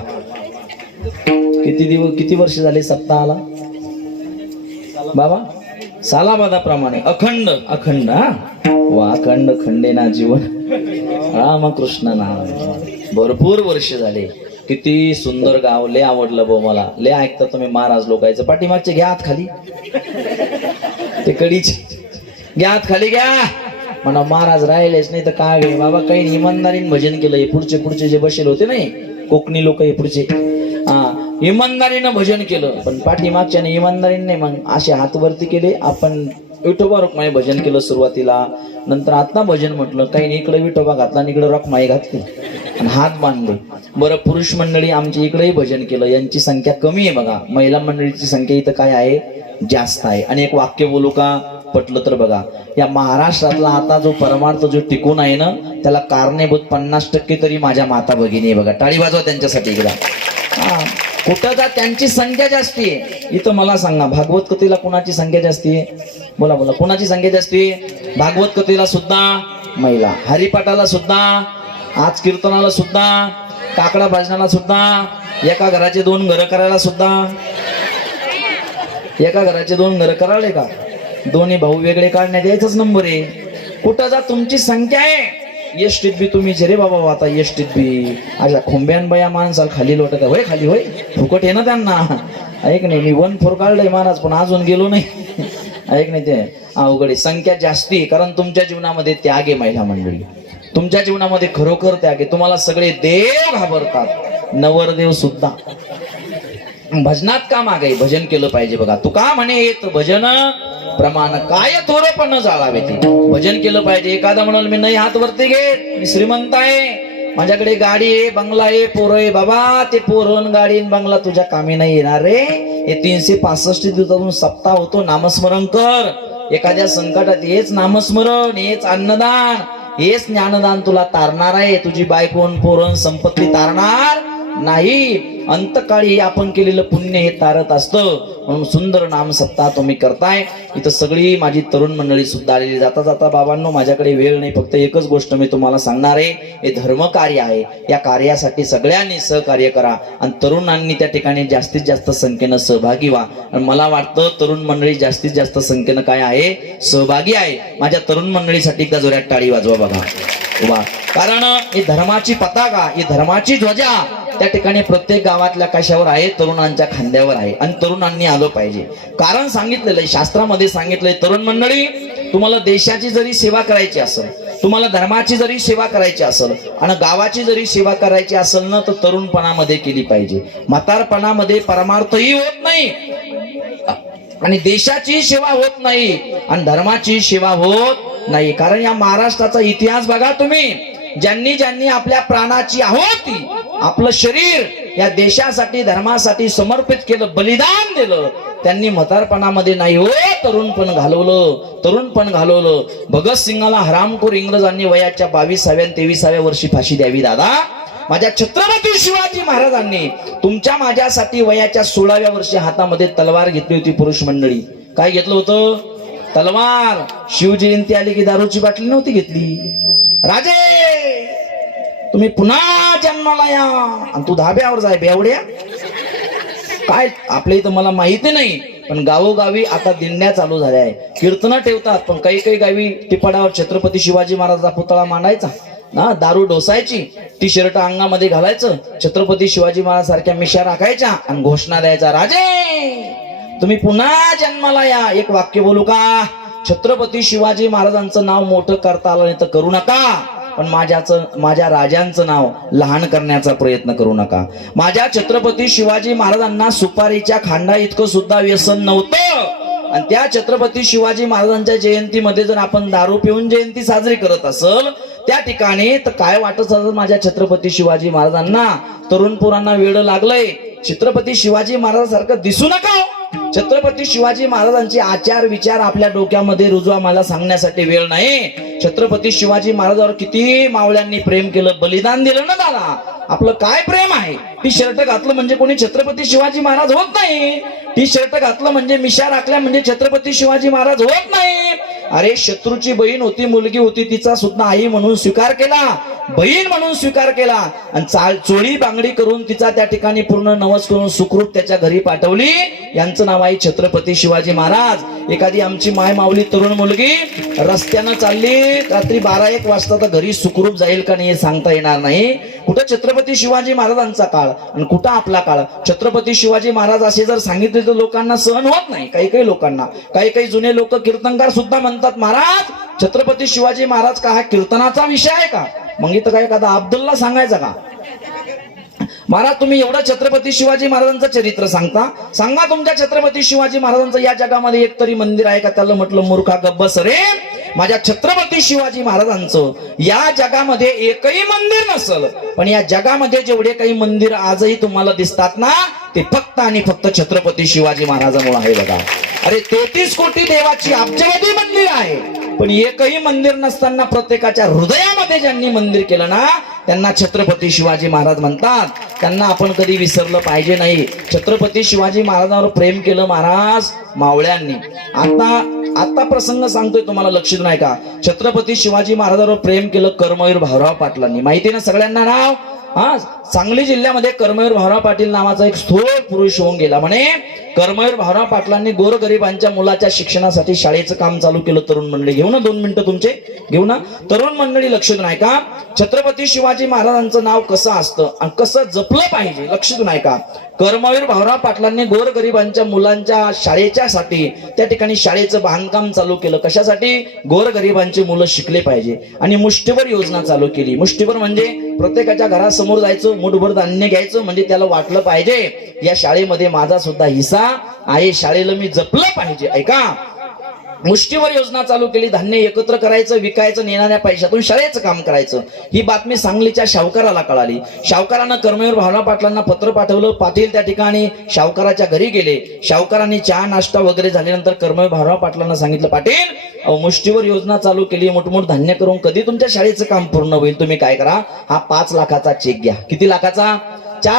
किती वर्ष झाले सप्ताहाला बाबा? सालाबादाप्रमाणे अखंड अखंड. हा वा, अखंड खंडे ना जीवन रामकृष्ण नाम. भरपूर वर्ष झाले. किती सुंदर गाव, लय आवडलं भाऊ मला. लय ऐकता तुम्ही महाराज लोकांचं. पाठीमागचे घ्या हात खाली, ते कडीचे घ्या हात खाली घ्या. म्हणा महाराज राहिलेच नाही तर काय गे बाबा. काही इमानदारीने भजन केलं. हे पुढचे जे बसेल होते नाही कोकणी लोक, हे पुढचे इमानदारीनं भजन केलं. पण पाठीमागच्याने इमानदारीने नाही, मग असे हात वरती केले. आपण विठोबा रुक्माई भजन केलं सुरुवातीला, नंतर आता भजन म्हटलं. काही इकडे विठोबा घातला आणि इकडे रुक्माई घातली आणि हात बांधले. बरं, पुरुष मंडळी आमच्या इकडेही भजन केलं. यांची संख्या कमी आहे बघा. महिला मंडळीची संख्या इथं काय आहे, जास्त आहे. आणि एक वाक्य बोलू का, पटलं तर बघा. या महाराष्ट्रातला आता जो परमार्थ जो टिकून आहे ना, त्याला कारणीभूत 50% तरी माझ्या माता भगिनी आहे बघा. टाळी वाजवा त्यांच्यासाठी एकदा. कुठं जा, त्यांची संख्या जास्ती आहे. इथं मला सांगा, भागवत कथेला कुणाची संख्या जास्ती आहे? बोला बोला, कुणाची संख्या जास्ती आहे? भागवत कथेला सुद्धा महिला, हरिपाठाला सुद्धा, आज कीर्तनाला सुद्धा, काकडा भजनाला सुद्धा, एका घराचे 2 घरं करायला सुद्धा. एका घराचे 2 घरं करायला का? दोन्ही भाऊ वेगळे काढण्यात यायचाच नंबर आहे. कुठं जा, तुमची संख्या आहे. एसटीत बी तुम्ही रे बाबा. आता एसटीत बी अशा खोंब्यान बया माणसाला खाली लोटत होय, खाली होय, फुकट आहे ना त्यांना. ऐक नाही, मी 1-4 काढलंय महाराज, पण अजून गेलो नाही. ऐक नाही, ते अवघड. संख्या जास्ती, कारण तुमच्या जीवनामध्ये त्याग आहे महिला मंडळी. तुमच्या जीवनामध्ये खरोखर त्याग आहे. तुम्हाला सगळे देव घाबरतात, नवरदेव सुद्धा. भजनात का मागे भजन केलं पाहिजे बघा. तू का म्हणे येत भजन प्रमाण काय थोडं पण न जाळावे. ते भजन केलं पाहिजे. एखादा म्हणाल मी नाही हात वरती घेत, मी श्रीमंत आहे, माझ्याकडे गाडी आहे, बंगला आहे, पोरं आहे. बाबा ते पोरण गाडी बंगला तुझ्या कामी नाही येणार रे. हे 365 दिवसातून सप्ताह होतो, नामस्मरण कर. एखाद्या संकटात हेच नामस्मरण, हेच अन्नदान, हेच ज्ञानदान तुला तारणार आहे. तुझी बायकोन पोरण संपत्ती तारणार, नाही, अंतकाळी आपण केलेलं पुण्य हे तारत असतं. म्हणून सुंदर नाम सप्ताह तुम्ही करताय. इथं सगळी माझी तरुण मंडळी सुद्धा आलेली. जाता जाता बाबांनो, माझ्याकडे वेळ नाही, फक्त एकच गोष्ट मी तुम्हाला सांगणार आहे. हे धर्म कार्य आहे. या कार्यासाठी सगळ्यांनी सहकार्य करा आणि तरुणांनी त्या ठिकाणी जास्तीत जास्त संख्येनं सहभागी व्हा. आणि मला वाटतं तरुण मंडळी जास्तीत जास्त संख्येनं काय आहे, सहभागी आहे. माझ्या तरुण मंडळीसाठी एकदा जोरात टाळी वाजवा बघा. वा, कारण ही धर्माची पताका, ही धर्माची ध्वजा त्या ठिकाणी प्रत्येक गावातल्या कशावर आहे, तरुणांच्या खांद्यावर आहे. आणि तरुणांनी आलं पाहिजे. कारण सांगितलेलं आहे, शास्त्रामध्ये सांगितलंय, तरुण मंडळी, तुम्हाला देशाची जरी सेवा करायची असेल, तुम्हाला धर्माची जरी सेवा करायची असेल आणि गावाची जरी सेवा करायची असेल ना, तर तरुणपणामध्ये केली पाहिजे. म्हातारपणामध्ये परमार्थही होत नाही आणि देशाची सेवा होत नाही आणि धर्माची सेवा होत नाही. कारण या महाराष्ट्राचा इतिहास बघा तुम्ही, ज्यांनी ज्यांनी आपल्या प्राणाची आहुती, आपलं शरीर या देशासाठी धर्मासाठी समर्पित केलं, बलिदान दिलं, त्यांनी म्हातारपणामध्ये नाही हो तरुणपण घालवलं. भगतसिंगाला हरामखोर इंग्रजांनी वयाच्या 22व्या 23व्या वर्षी फाशी द्यावी. दादा, माझ्या छत्रपती शिवाजी महाराजांनी तुमच्या माझ्यासाठी वयाच्या 16व्या वर्षी हातामध्ये तलवार घेतली होती. पुरुष मंडळी, काय घेतलं होतं? तलवार. शिवजयंती आली की दारूची बाटली नव्हती घेतली. राजे, तुम्ही पुन्हा जन्माला या आणि तू धाब्यावर जाय बेवड्या. काय आपल्या इथं मला माहिती नाही, पण गावोगावी आता दिंड्या चालू झाल्या आहे. कीर्तनं ठेवतात, पण काही काही गावी टिपाडावर छत्रपती शिवाजी महाराजांचा पुतळा मांडायचा ना, दारू डोसायची, टी शर्ट अंगामध्ये घालायचं, छत्रपती शिवाजी महाराज सारख्या मिशा राखायच्या आणि घोषणा द्यायचा, राजे तुम्ही पुन्हा जन्माला या. एक वाक्य बोलू का? छत्रपती शिवाजी महाराजांचं नाव मोठं करता आलं नाही तर करू नका, पण माझ्या राजांचं नाव लहान करण्याचा प्रयत्न करू नका. माझ्या छत्रपती शिवाजी महाराजांना सुपारीच्या खांडा इतकं सुद्धा व्यसन नव्हतं. आणि त्या छत्रपती शिवाजी महाराजांच्या जयंतीमध्ये जर आपण दारू पिऊन जयंती साजरी करत असल त्या ठिकाणी, तर काय वाटत असेल माझ्या छत्रपती शिवाजी महाराजांना? तरुण पोरांना वेड लागलंय. छत्रपती शिवाजी महाराजांसारखं दिसू नका. छत्रपती शिवाजी महाराजांचे आचार विचार आपल्या डोक्यामध्ये रुजवा, मला सांगण्यासाठी वेळ नाही. छत्रपती शिवाजी महाराजांवर किती मावळ्यांनी प्रेम केलं, बलिदान दिलं ना दादा. आपलं काय प्रेम आहे? टी शर्ट घातलं म्हणजे कोणी छत्रपती शिवाजी महाराज होत नाही. टी शर्ट घातलं म्हणजे मिशा राखल्या म्हणजे छत्रपती शिवाजी महाराज होत नाही. अरे, शत्रूची बहीण होती, मुलगी होती, तिचा सुद्धा आई म्हणून स्वीकार केला, बहीण म्हणून स्वीकार केला आणि चोळी बांगडी करून तिचा त्या ठिकाणी पूर्ण नवस करून सुखरूप त्याच्या घरी पाठवली. यांचं नाव आहे छत्रपती शिवाजी महाराज. एखादी आमची माय माऊली तरुण मुलगी रस्त्यानं चालली रात्री 12-1 वाजता, तर घरी सुखरूप जाईल का नाही सांगता येणार नाही. कुठं छत्रपती शिवाजी महाराजांचा काळ आणि कुठं आपला काळ. छत्रपती शिवाजी महाराज असे जर सांगितले तर लोकांना सहन होत नाही. काही लोकांना, काही जुने लोक कीर्तनकार सुद्धा म्हणतात, महाराज छत्रपती शिवाजी महाराज का हा कीर्तनाचा विषय आहे का? मग इथं काय एखादा अब्दुल्ला सांगायचा का? महाराज तुम्ही एवढं छत्रपती शिवाजी महाराजांचं चरित्र सांगा तुमच्या छत्रपती शिवाजी महाराजांचं या जगामध्ये एक तरी मंदिर आहे का? त्याला म्हटलं, मूर्खा गब्बस रे, माझ्या छत्रपती शिवाजी महाराजांचं या जगामध्ये एकही मंदिर नसल, पण या जगामध्ये जेवढे काही मंदिर आजही तुम्हाला दिसतात ना, ते फक्त आणि फक्त छत्रपती शिवाजी महाराजांमुळे आहे बघा. अरे 33 कोटी देवाची अब्जावधी मंदिर आहे, पण एकही मंदिर नसताना प्रत्येकाच्या हृदयामध्ये ज्यांनी मंदिर केलं ना, त्यांना छत्रपती शिवाजी महाराज म्हणतात. त्यांना आपण कधी विसरलं पाहिजे नाही. छत्रपती शिवाजी महाराजांवर प्रेम केलं महाराज मावळ्यांनी. आता प्रसंग सांगतोय तुम्हाला, लक्ष देऊ नाही का? छत्रपती शिवाजी महाराजांवर प्रेम केलं कर्मवीर भाऊराव पाटलांनी. माहिती ना सगळ्यांना नाव? सांगली जिल्ह्यामध्ये कर्मवीर भाऊराव पाटील नावाचा एक स्थूल पुरुष होऊन गेला. म्हणे कर्मवीर भाऊराव पाटलांनी गोरगरिबांच्या मुलाच्या शिक्षणासाठी शाळेचं काम चालू केलं. तरुण मंडळी घेऊ ना 2 मिनिटं तुमचे, घेऊ ना तरुण मंडळी, लक्ष देऊ नाही का? छत्रपती शिवाजी महाराजांचं नाव कसं असतं आणि कसं जपलं पाहिजे, लक्ष देऊ नाही का? कर्मवीर भाऊराव पाटलांनी गोरगरिबांच्या मुलांच्या शाळेच्यासाठी त्या ठिकाणी शाळेचं बांधकाम चालू केलं. कशासाठी? गोरगरिबांची मुलं शिकले पाहिजे. आणि मुष्टीभर योजना चालू केली. मुष्टीभर म्हणजे प्रत्येकाच्या घरासमोर जायचं, मुठभर धान्य घ्यायचं, म्हणजे त्याला वाटलं पाहिजे या शाळेमध्ये माझा सुद्धा हिस्सा आहे, शाळेला मी जपलं पाहिजे. ऐका, मुष्टीवर योजना चालू केली. धान्य एकत्र करायचं, विकायचं, नेणाऱ्या पैशातून शाळेचं काम करायचं. ही बातमी सांगलीच्या शावकाराला कळाली. शावकारानं कर्मवीर भाऊराव पाटलांना पत्र पाठवलं. पाटील त्या ठिकाणी शावकाराच्या घरी गेले. शावकारांनी चहा नाश्ता वगैरे झाल्यानंतर कर्मवीर भाऊराव पाटलांना सांगितलं, पाटील मुष्टीवर योजना चालू केली, मोठमोठ धान्य करून कधी तुमच्या शाळेचं काम पूर्ण होईल? तुम्ही काय करा, हा 5 लाखाचा चेक घ्या. किती लाखाचा?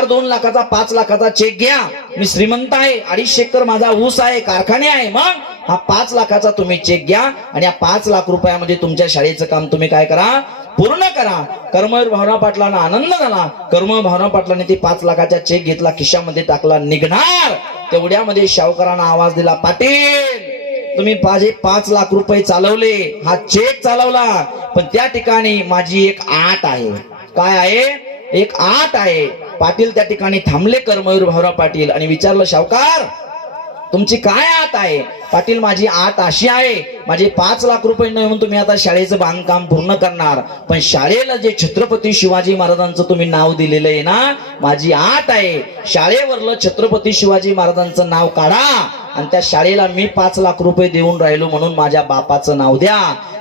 2 लाखाचा 5 लाखाचा चेक घ्या, मी श्रीमंत आहे, 250 एकर माझा ऊस आहे, कारखाने आहे, मग हा 5 लाखाचा तुम्ही चेक घ्या आणि या 5 लाख रुपयामध्ये तुमच्या शाळेचं काम तुम्ही काय करा, पूर्ण करा. कर्मवीर भाऊराव पाटलांना आनंद झाला. कर्मवीर भाऊराव पाटलांनी ते 5 लाखाचा चेक घेतला, खिशामध्ये टाकला, निघणार तेवढ्यामध्ये सावकारांना आवाज दिला, पाटील तुम्ही 5 लाख रुपये चालवले, हा चेक चालवला, पण त्या ठिकाणी माझी एक आट आहे. काय आहे? एक आट आहे. पाटील त्या ठिकाणी थांबले, कर्मवीर भाऊराव पाटील, आणि विचारलं, सावकार तुमची काय आट आहे? पाटील माझी आट अशी आहे, माझे 5 लाख रुपये नाही म्हणून तुम्ही आता शाळेचं बांधकाम पूर्ण करणार, पण शाळेला जे छत्रपती शिवाजी महाराजांचं तुम्ही नाव दिलेलं आहे ना, माझी आट आहे शाळेवरलं छत्रपती शिवाजी महाराजांचं नाव काढा आणि त्या शाळेला मी 5 लाख रुपये देऊन राहिलो म्हणून माझ्या बापाचं नाव द्या.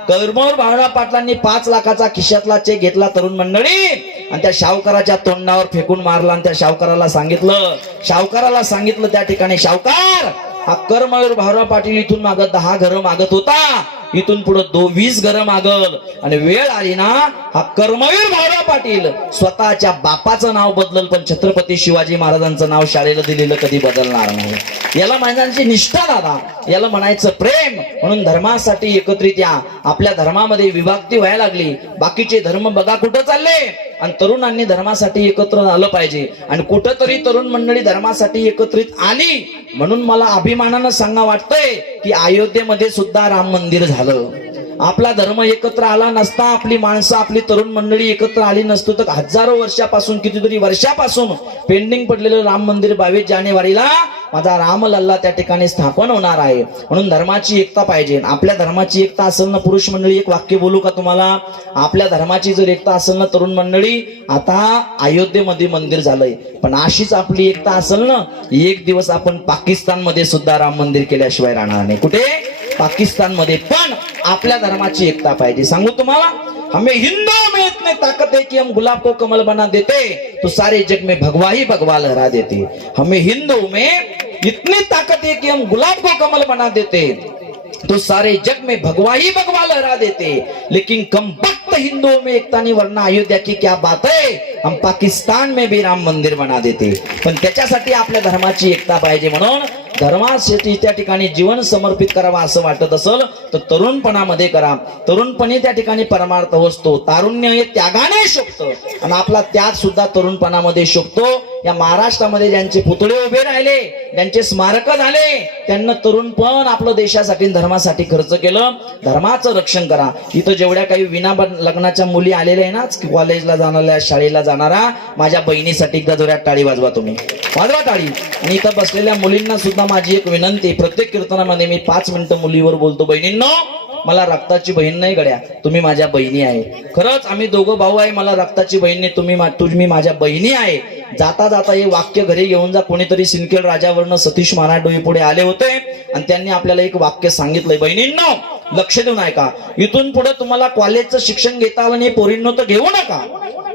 कर्मवीर भाऊराव पाटलांनी 5 लाखाचा खिशातला चेक घेतला तरुण मंडळी आणि त्या सावकाराच्या तोंडावर फेकून मारला आणि त्या सावकाराला सांगितलं त्या ठिकाणी, सावकार हा कर्मवीर भाऊराव पाटील इथून मागं 10 घरं मागत होता, इथून पुढे 20 घरं मागल आणि वेळ आली ना हा कर्मवीर भाऊराव पाटील स्वतःच्या बापाचं नाव बदलल, पण छत्रपती शिवाजी महाराजांचं नाव शाळेला दिलेलं कधी बदलणार नाही. याला माणसांची निष्ठा दादा, याला म्हणायचं प्रेम. म्हणून धर्मासाठी एकत्रित या. आपल्या धर्मामध्ये विभक्ती व्हायला लागली, बाकीचे धर्म बघा कुठं चालले, आणि तरुणांनी धर्मासाठी एकत्र आलं पाहिजे. आणि कुठंतरी तरुण मंडळी धर्मासाठी एकत्रित आली म्हणून मला अभिमानानं सांगा वाटतंय की अयोध्येमध्ये सुद्धा राम मंदिर झालं. आपला धर्म एकत्र आला नसता, आपली माणसं आपली तरुण मंडळी एकत्र आली नसतो तर हजारो वर्षापासून, कितीतरी वर्षापासून पेंडिंग पडलेलं राम मंदिर 22 जानेवारीला माझा रामलल्ला त्या ठिकाणी स्थापन होणार आहे. म्हणून धर्माची एकता पाहिजे. आपल्या धर्माची एकता असेल ना पुरुष मंडळी, एक वाक्य बोलू का तुम्हाला? आपल्या धर्माची जर एकता असेल ना तरुण मंडळी, आता अयोध्येमध्ये मंदिर झालंय, पण अशीच आपली एकता असेल ना, एक दिवस आपण पाकिस्तानमध्ये सुद्धा राम मंदिर केल्याशिवाय राहणार नाही. कुठे? पाकिस्तानमध्ये. पण आपल्या धर्माची एकता पाहिजे. सांगू तुम्हाला, हमें हिंदुओं में इतनी ताकत है कि हम गुलाब को कमल बना देते तो सारे जग में भगवा ही भगवा लहरा देते. हमें हिंदुओं में इतनी ताकत है कि हम गुलाब को कमल बना देते तो सारे जग में भगवा ही भगवा लहरा देते, लेकिन कम वक्त हिंदुओं में एकता नहीं, वरना अयोध्या की क्या बात है, हम पाकिस्तान में भी राम मंदिर बना देते. पण त्याच्यासाठी आपल्या धर्माची एकता पाहिजे. म्हणून धर्मासाठी त्या ठिकाणी जीवन समर्पित करावा असं वाटत असेल तर तरुणपणामध्ये करा. तरुणपणी त्या ठिकाणी परमार्थ असतो. तारुण्य हे त्यागाने शोभतं आणि आपला त्याग सुद्धा तरुणपणामध्ये शोभतो. या महाराष्ट्रामध्ये ज्यांचे पुतळे उभे राहिले, ज्यांचे स्मारक झाले, त्यांना तरुणपण आपलं देशासाठी धर्मासाठी खर्च केलं. धर्माचं रक्षण करा. इथं जेवढ्या काही विना लग्नाच्या मुली आलेल्या आहे ना, कॉलेजला जाणाऱ्या, शाळेला जाणारा, माझ्या बहिणीसाठी एकदा जोरात टाळी वाजवा. तुम्ही वाजवा टाळी. आणि इथं बसलेल्या मुलींना सुद्धा माझी एक विनंती, प्रत्येक कीर्तनामध्ये मी 5 मिनिटं मुलीवर बोलतो. बहिणींनो, मला रक्ताची बहीण नाही गड्या, तुम्ही माझ्या बहिणी आहे. खरंच आम्ही दोघं भाऊ आहे, मला रक्ताची बहीण नाही, तुम्ही माझ्या बहिणी आहे. जाता जाता हे वाक्य घरी घेऊन जा. कोणीतरी सिंदखेड राजावरनं सतीश महाराज डोई पुढे आले होते आणि त्यांनी आपल्याला एक वाक्य सांगितलंय. बहिणींनो लक्ष देऊन ऐका, इथून पुढे तुम्हाला कॉलेजचं शिक्षण घेता आलं नाही, पोरींनो तर घेऊ नका.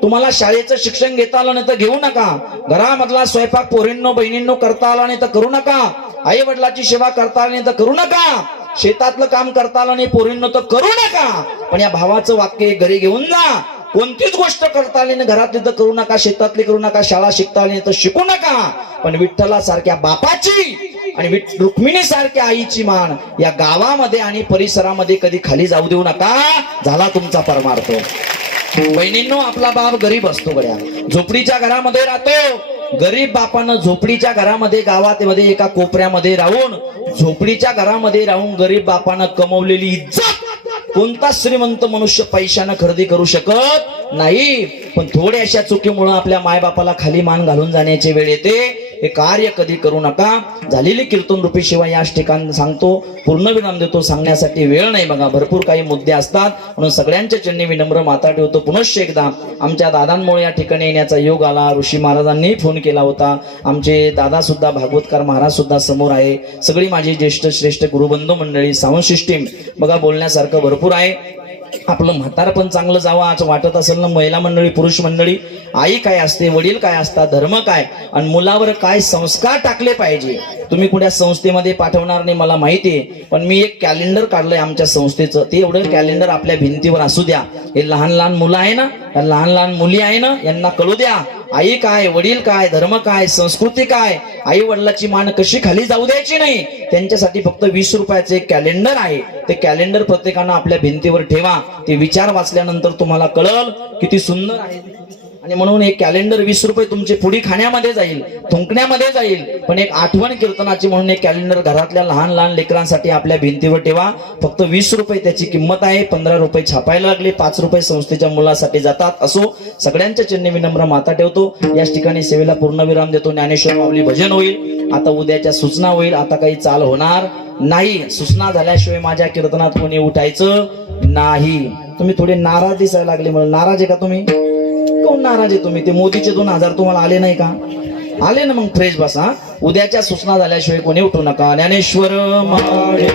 तुम्हाला शाळेचं शिक्षण घेता आलं नाही तर घेऊ नका. घरामधला स्वयंपाक पोरींनो बहिणींनो करता आला नाही तर करू नका. आई वडिलाची सेवा करता आली नाही तर करू नका. शेतातलं काम करता आलं नाही पोरींनो तर करू नका. पण या भावाचं वाक्य घरी घेऊन जा. कोणतीच गोष्ट करता आली नाही घरातली तर करू नका, शेतातली करू नका, शाळा शिकता आली नाही तर शिकू नका. पण विठ्ठलासारख्या बापाची आणि रुक्मिणी सारख्या आईची मान या गावामध्ये आणि परिसरामध्ये कधी खाली जाऊ देऊ नका. झाला तुमचा परमार्थ. बहिणींनो, आपला बाप गरीब असतो गड्या, झोपडीच्या घरामध्ये राहतो. गरीब बापानं झोपडीच्या घरामध्ये, गावामध्ये एका कोपऱ्यामध्ये राहून, झोपडीच्या घरामध्ये राहून गरीब बापानं कमवलेली इज्जत कोणता श्रीमंत मनुष्य पैशानं खरेदी करू शकत नाही. पण थोड्याशा चुकीमुळे आपल्या मायबापाला खाली मान घालून जाण्याची वेळ येते. हे कार्य कधी करू नका. झालेली कीर्तन रूपी शिवाय याच ठिकाणी सांगतो, पूर्ण विराम देतो. सांगण्यासाठी वेळ नाही बघा, भरपूर काही मुद्दे असतात. म्हणून सगळ्यांच्या चरणी विनम्र माता ठेवतो. पुनश्च एकदा आमच्या दादांमुळे या ठिकाणी येण्याचा योग आला. ऋषी महाराजांनी फोन केला होता. आमचे दादा सुद्धा, भागवतकार महाराज सुद्धा समोर आहे. सगळी माझी ज्येष्ठ श्रेष्ठ गुरुबंधू मंडळी, साऊंड सिस्टीम बघा, बोलण्यासारखं भरपूर आहे. आपलं म्हातार पण चांगलं जावं असं वाटत असेल ना, महिला मंडळी, पुरुष मंडळी, आई काय असते, वडील काय असतात, धर्म काय आणि मुलावर काय संस्कार टाकले पाहिजे. तुम्ही कुठल्या संस्थेमध्ये पाठवणार नाही मला माहिती आहे, पण मी एक कॅलेंडर काढलंय आमच्या संस्थेचं. ते एवढं कॅलेंडर आपल्या भिंतीवर असू द्या. हे लहान लहान मुलं आहे ना, लहान लहान मुली आहे ना, यांना कळू द्या. आई काय, वडील काय, धर्म काय, संस्कृती काय, आई वडिलाची मान कशी खाली जाऊ द्यायची नाही, त्यांच्यासाठी फक्त 20 रुपयाचे एक कॅलेंडर आहे. ते कॅलेंडर प्रत्येकानं आपल्या भिंतीवर ठेवा. ते विचार वाचल्यानंतर तुम्हाला कळल किती सुंदर आहे. आणि म्हणून एक कॅलेंडर 20 रुपये तुमचे पुढी खाण्यामध्ये जाईल, थुंकण्यामध्ये जाईल, पण एक आठवण कीर्तनाची म्हणून एक कॅलेंडर घरातल्या लहान लहान लेकरांसाठी आपल्या भिंतीवर ठेवा. फक्त 20 रुपये त्याची किंमत आहे. 15 रुपये छापायला लागले, 5 रुपये संस्थेच्या मुलासाठी जातात. असो, सगळ्यांच्या चरणी विनम्र माता ठेवतो. याच ठिकाणी सेवेला पूर्णविराम देतो. ज्ञानेश्वर माऊली भजन होईल. आता उद्याच्या सूचना होईल. आता काही चाल होणार नाही. सूचना झाल्याशिवाय माझ्या कीर्तनात कोणी उठायचं नाही. तुम्ही थोडे नाराज दिसायला लागले. म्हणून नाराज आहे का तुम्ही? कोण नाराज आहे तुम्ही? ते मोदीचे 2000 तुम्हाला आले नाही का? आले ना, मग फ्रेश बसा. उद्याच्या सूचना झाल्याशिवाय कोणी उठू नका. ज्ञानेश्वर माऊली